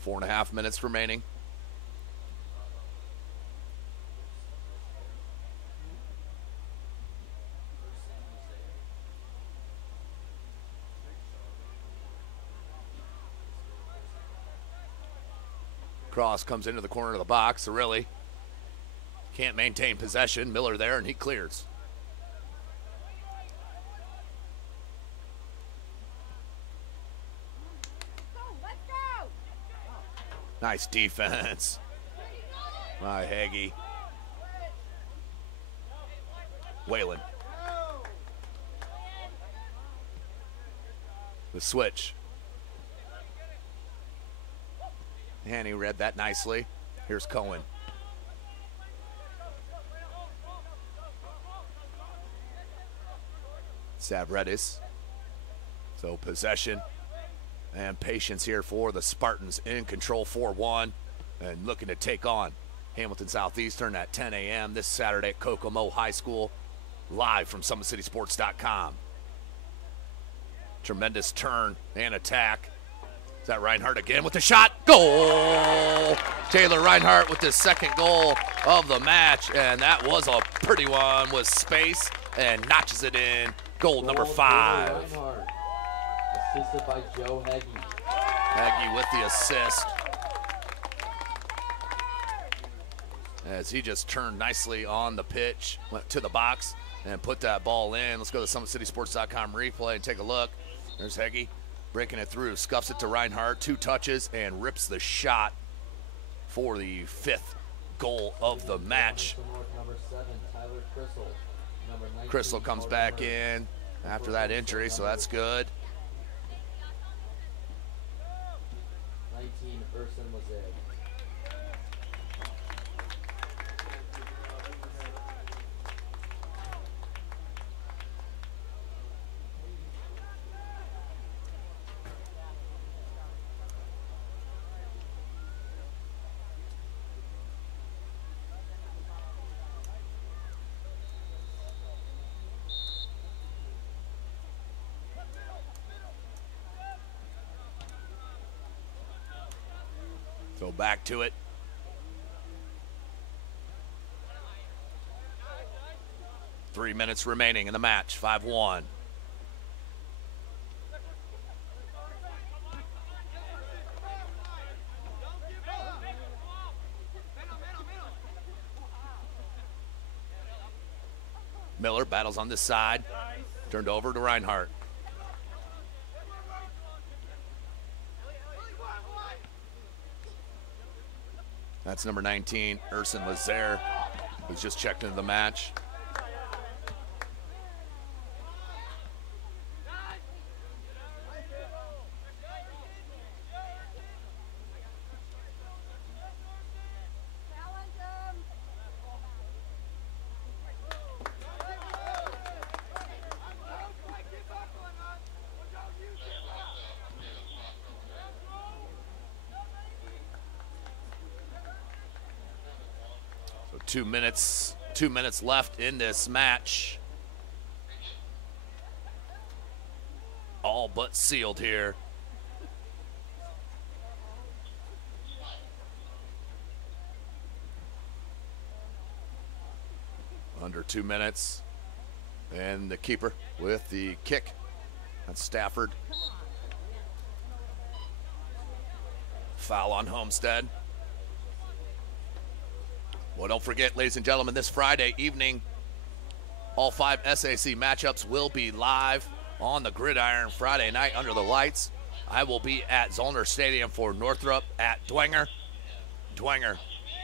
Four and a half minutes remaining. Cross comes into the corner of the box. Cirilli can't maintain possession. Miller there, and he clears. Nice defense by Heggie. Whalen. The switch. Hanny read that nicely. Here's Cohen. Stavridis. So possession and patience here for the Spartans, in control 4-1 and looking to take on Hamilton Southeastern at 10 a.m. this Saturday at Kokomo High School, live from SummitCitySports.com. Tremendous turn and attack. Is that Reinhardt again with the shot? Goal! Taylor Reinhardt with his second goal of the match, and that was a pretty one with space and notches it in. Goal number 5. Assisted by Joe Heggie. Heggie with the assist. As he just turned nicely on the pitch, went to the box and put that ball in. Let's go to SummitCitySports.com replay and take a look. There's Heggie breaking it through, scuffs it to Reinhardt, 2 touches, and rips the shot for the 5th goal of the match. Number 7, Tyler Crystal. Number 19, Crystal comes back in after that injury, so that's good. 19, Urson Lazare. So back to it. Three minutes remaining in the match, 5-1. Miller battles on this side. Turned over to Reinhardt. That's number 19, Urson Lazare, who's just checked into the match. So 2 minutes left in this match. All but sealed here. Under 2 minutes. And the keeper with the kick. That's Stafford. Foul on Homestead. Well, don't forget, ladies and gentlemen, this Friday evening, all 5 SAC matchups will be live on the gridiron Friday night under the lights. I will be at Zollner Stadium for Northrop at Dwenger. Dwenger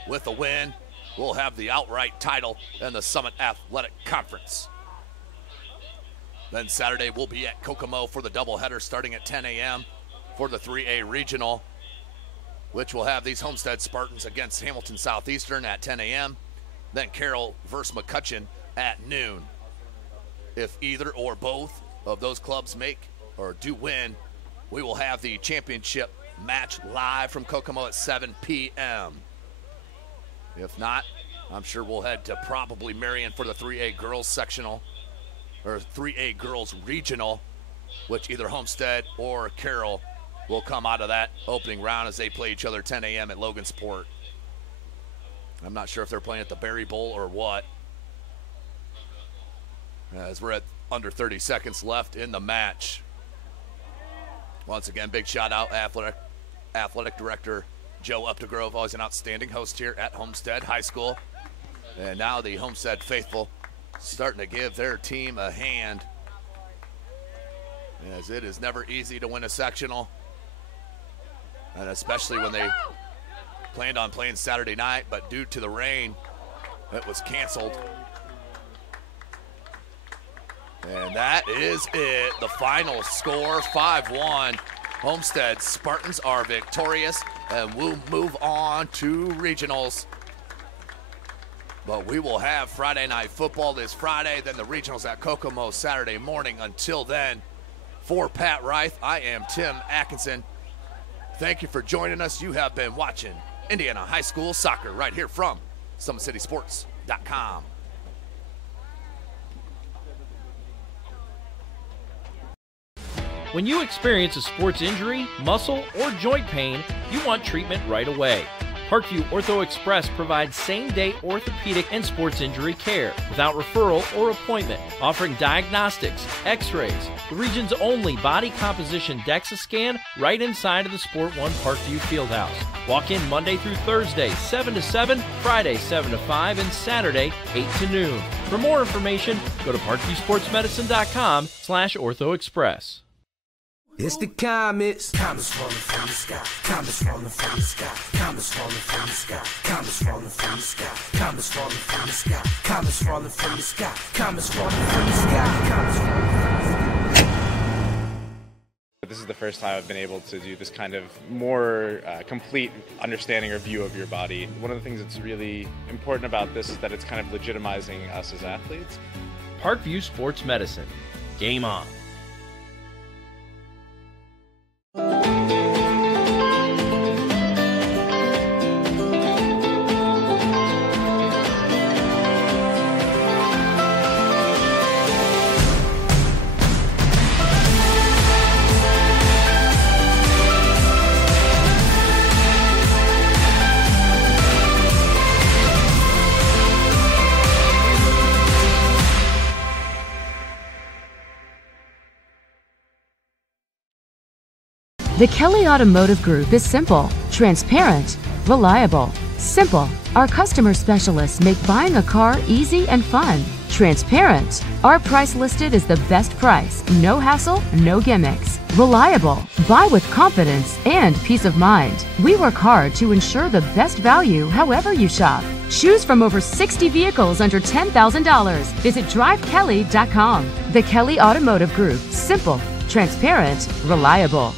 with a win will have the outright title in the Summit Athletic Conference. Then Saturday we'll be at Kokomo for the doubleheader starting at 10 a.m. for the 3A Regional, which will have these Homestead Spartans against Hamilton Southeastern at 10 a.m. Then Carroll versus McCutcheon at noon. If either or both of those clubs make or do win, we will have the championship match live from Kokomo at 7 p.m. If not, I'm sure we'll head to probably Marion for the 3A girls sectional or 3A girls regional, which either Homestead or Carroll will come out of that opening round as they play each other 10 a.m. at Logansport. I'm not sure if they're playing at the Berry Bowl or what, as we're at under 30 seconds left in the match. Once again, big shout out athletic director Joe Updegrove, always an outstanding host here at Homestead High School. And now the Homestead faithful starting to give their team a hand, as it is never easy to win a sectional, and especially when they planned on playing Saturday night, but due to the rain, it was canceled. And that is it. The final score, 5-1. Homestead Spartans are victorious, and we'll move on to regionals. But we will have Friday night football this Friday, then the regionals at Kokomo Saturday morning. Until then, for Pat Reith, I am Tim Atkinson. Thank you for joining us. You have been watching Indiana High School Soccer right here from SummitCitySports.com. When you experience a sports injury, muscle, or joint pain, you want treatment right away. Parkview Ortho Express provides same-day orthopedic and sports injury care without referral or appointment, offering diagnostics, x-rays, the region's only body composition DEXA scan right inside of the Sport One Parkview Fieldhouse. Walk in Monday through Thursday, 7 to 7, Friday, 7 to 5, and Saturday, 8 to noon. For more information, go to parkviewsportsmedicine.com/orthoexpress. It's the comets. Comets falling from the sky. Comets falling from the sky. Comets falling from the sky. Comets falling from the sky. Comets falling from the sky. Comets falling from the sky. Comets falling from the sky. Comets falling from the sky. This is the first time I've been able to do this kind of more complete understanding or view of your body. One of the things that's really important about this is that it's kind of legitimizing us as athletes. Parkview Sports Medicine. Game on. The Kelly Automotive Group is simple, transparent, reliable. Simple. Our customer specialists make buying a car easy and fun. Transparent. Our price listed is the best price. No hassle, no gimmicks. Reliable. Buy with confidence and peace of mind. We work hard to ensure the best value however you shop. Choose from over 60 vehicles under $10,000. Visit drivekelly.com. The Kelly Automotive Group. Simple, transparent, reliable.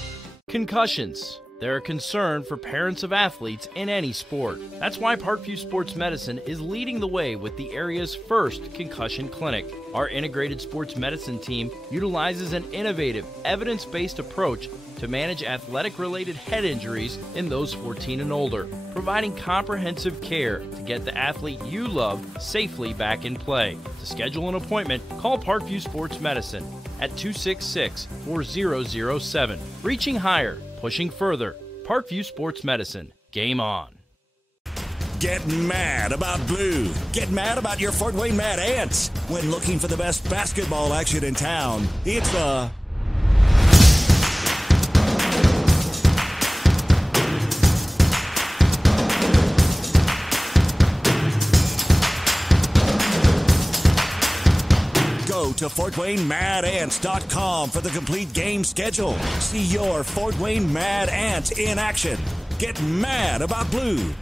Concussions. They're a concern for parents of athletes in any sport. That's why Parkview Sports Medicine is leading the way with the area's first concussion clinic. Our integrated sports medicine team utilizes an innovative, evidence-based approach to manage athletic-related head injuries in those 14 and older, providing comprehensive care to get the athlete you love safely back in play. To schedule an appointment, call Parkview Sports Medicine at 266-4007. Reaching higher, pushing further. Parkview Sports Medicine. Game on. Get mad about blue. Get mad about your Fort Wayne Mad Ants. When looking for the best basketball action in town, it's the Go to FortWayneMadAnts.com for the complete game schedule. See your Fort Wayne Mad Ant in action. Get mad about blue.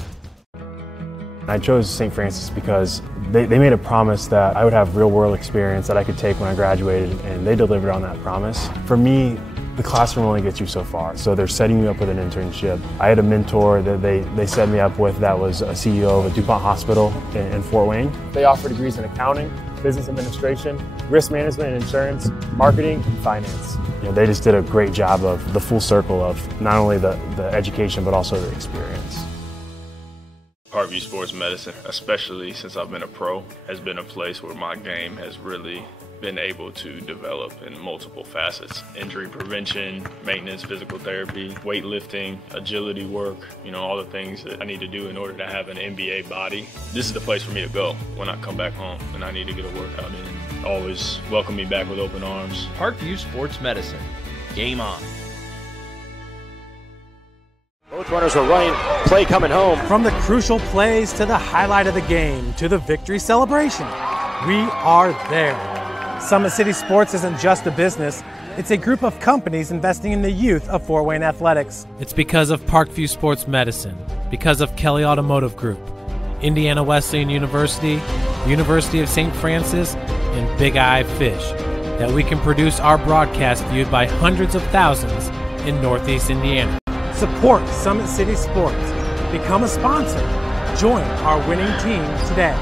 I chose St. Francis because they made a promise that I would have real-world experience that I could take when I graduated, and they delivered on that promise. For me, the classroom only gets you so far, so they're setting you up with an internship. I had a mentor that they set me up with that was a CEO of a DuPont hospital in Fort Wayne. They offer degrees in accounting, business administration, risk management and insurance, marketing, and finance. You know, they just did a great job of the full circle of not only the education, but also the experience. Parkview Sports Medicine, especially since I've been a pro, has been a place where my game has really been able to develop in multiple facets. Injury prevention, maintenance, physical therapy, weightlifting, agility work, you know, all the things that I need to do in order to have an NBA body. This is the place for me to go when I come back home and I need to get a workout in. Always welcome me back with open arms. Parkview Sports Medicine. Game on. Both runners are running, play coming home. From the crucial plays to the highlight of the game to the victory celebration, we are there. Summit City Sports isn't just a business, it's a group of companies investing in the youth of Fort Wayne athletics. It's because of Parkview Sports Medicine, because of Kelly Automotive Group, Indiana Wesleyan University, University of St. Francis, and Big Eye Fish, that we can produce our broadcast viewed by hundreds of thousands in Northeast Indiana. Support Summit City Sports. Become a sponsor. Join our winning team today.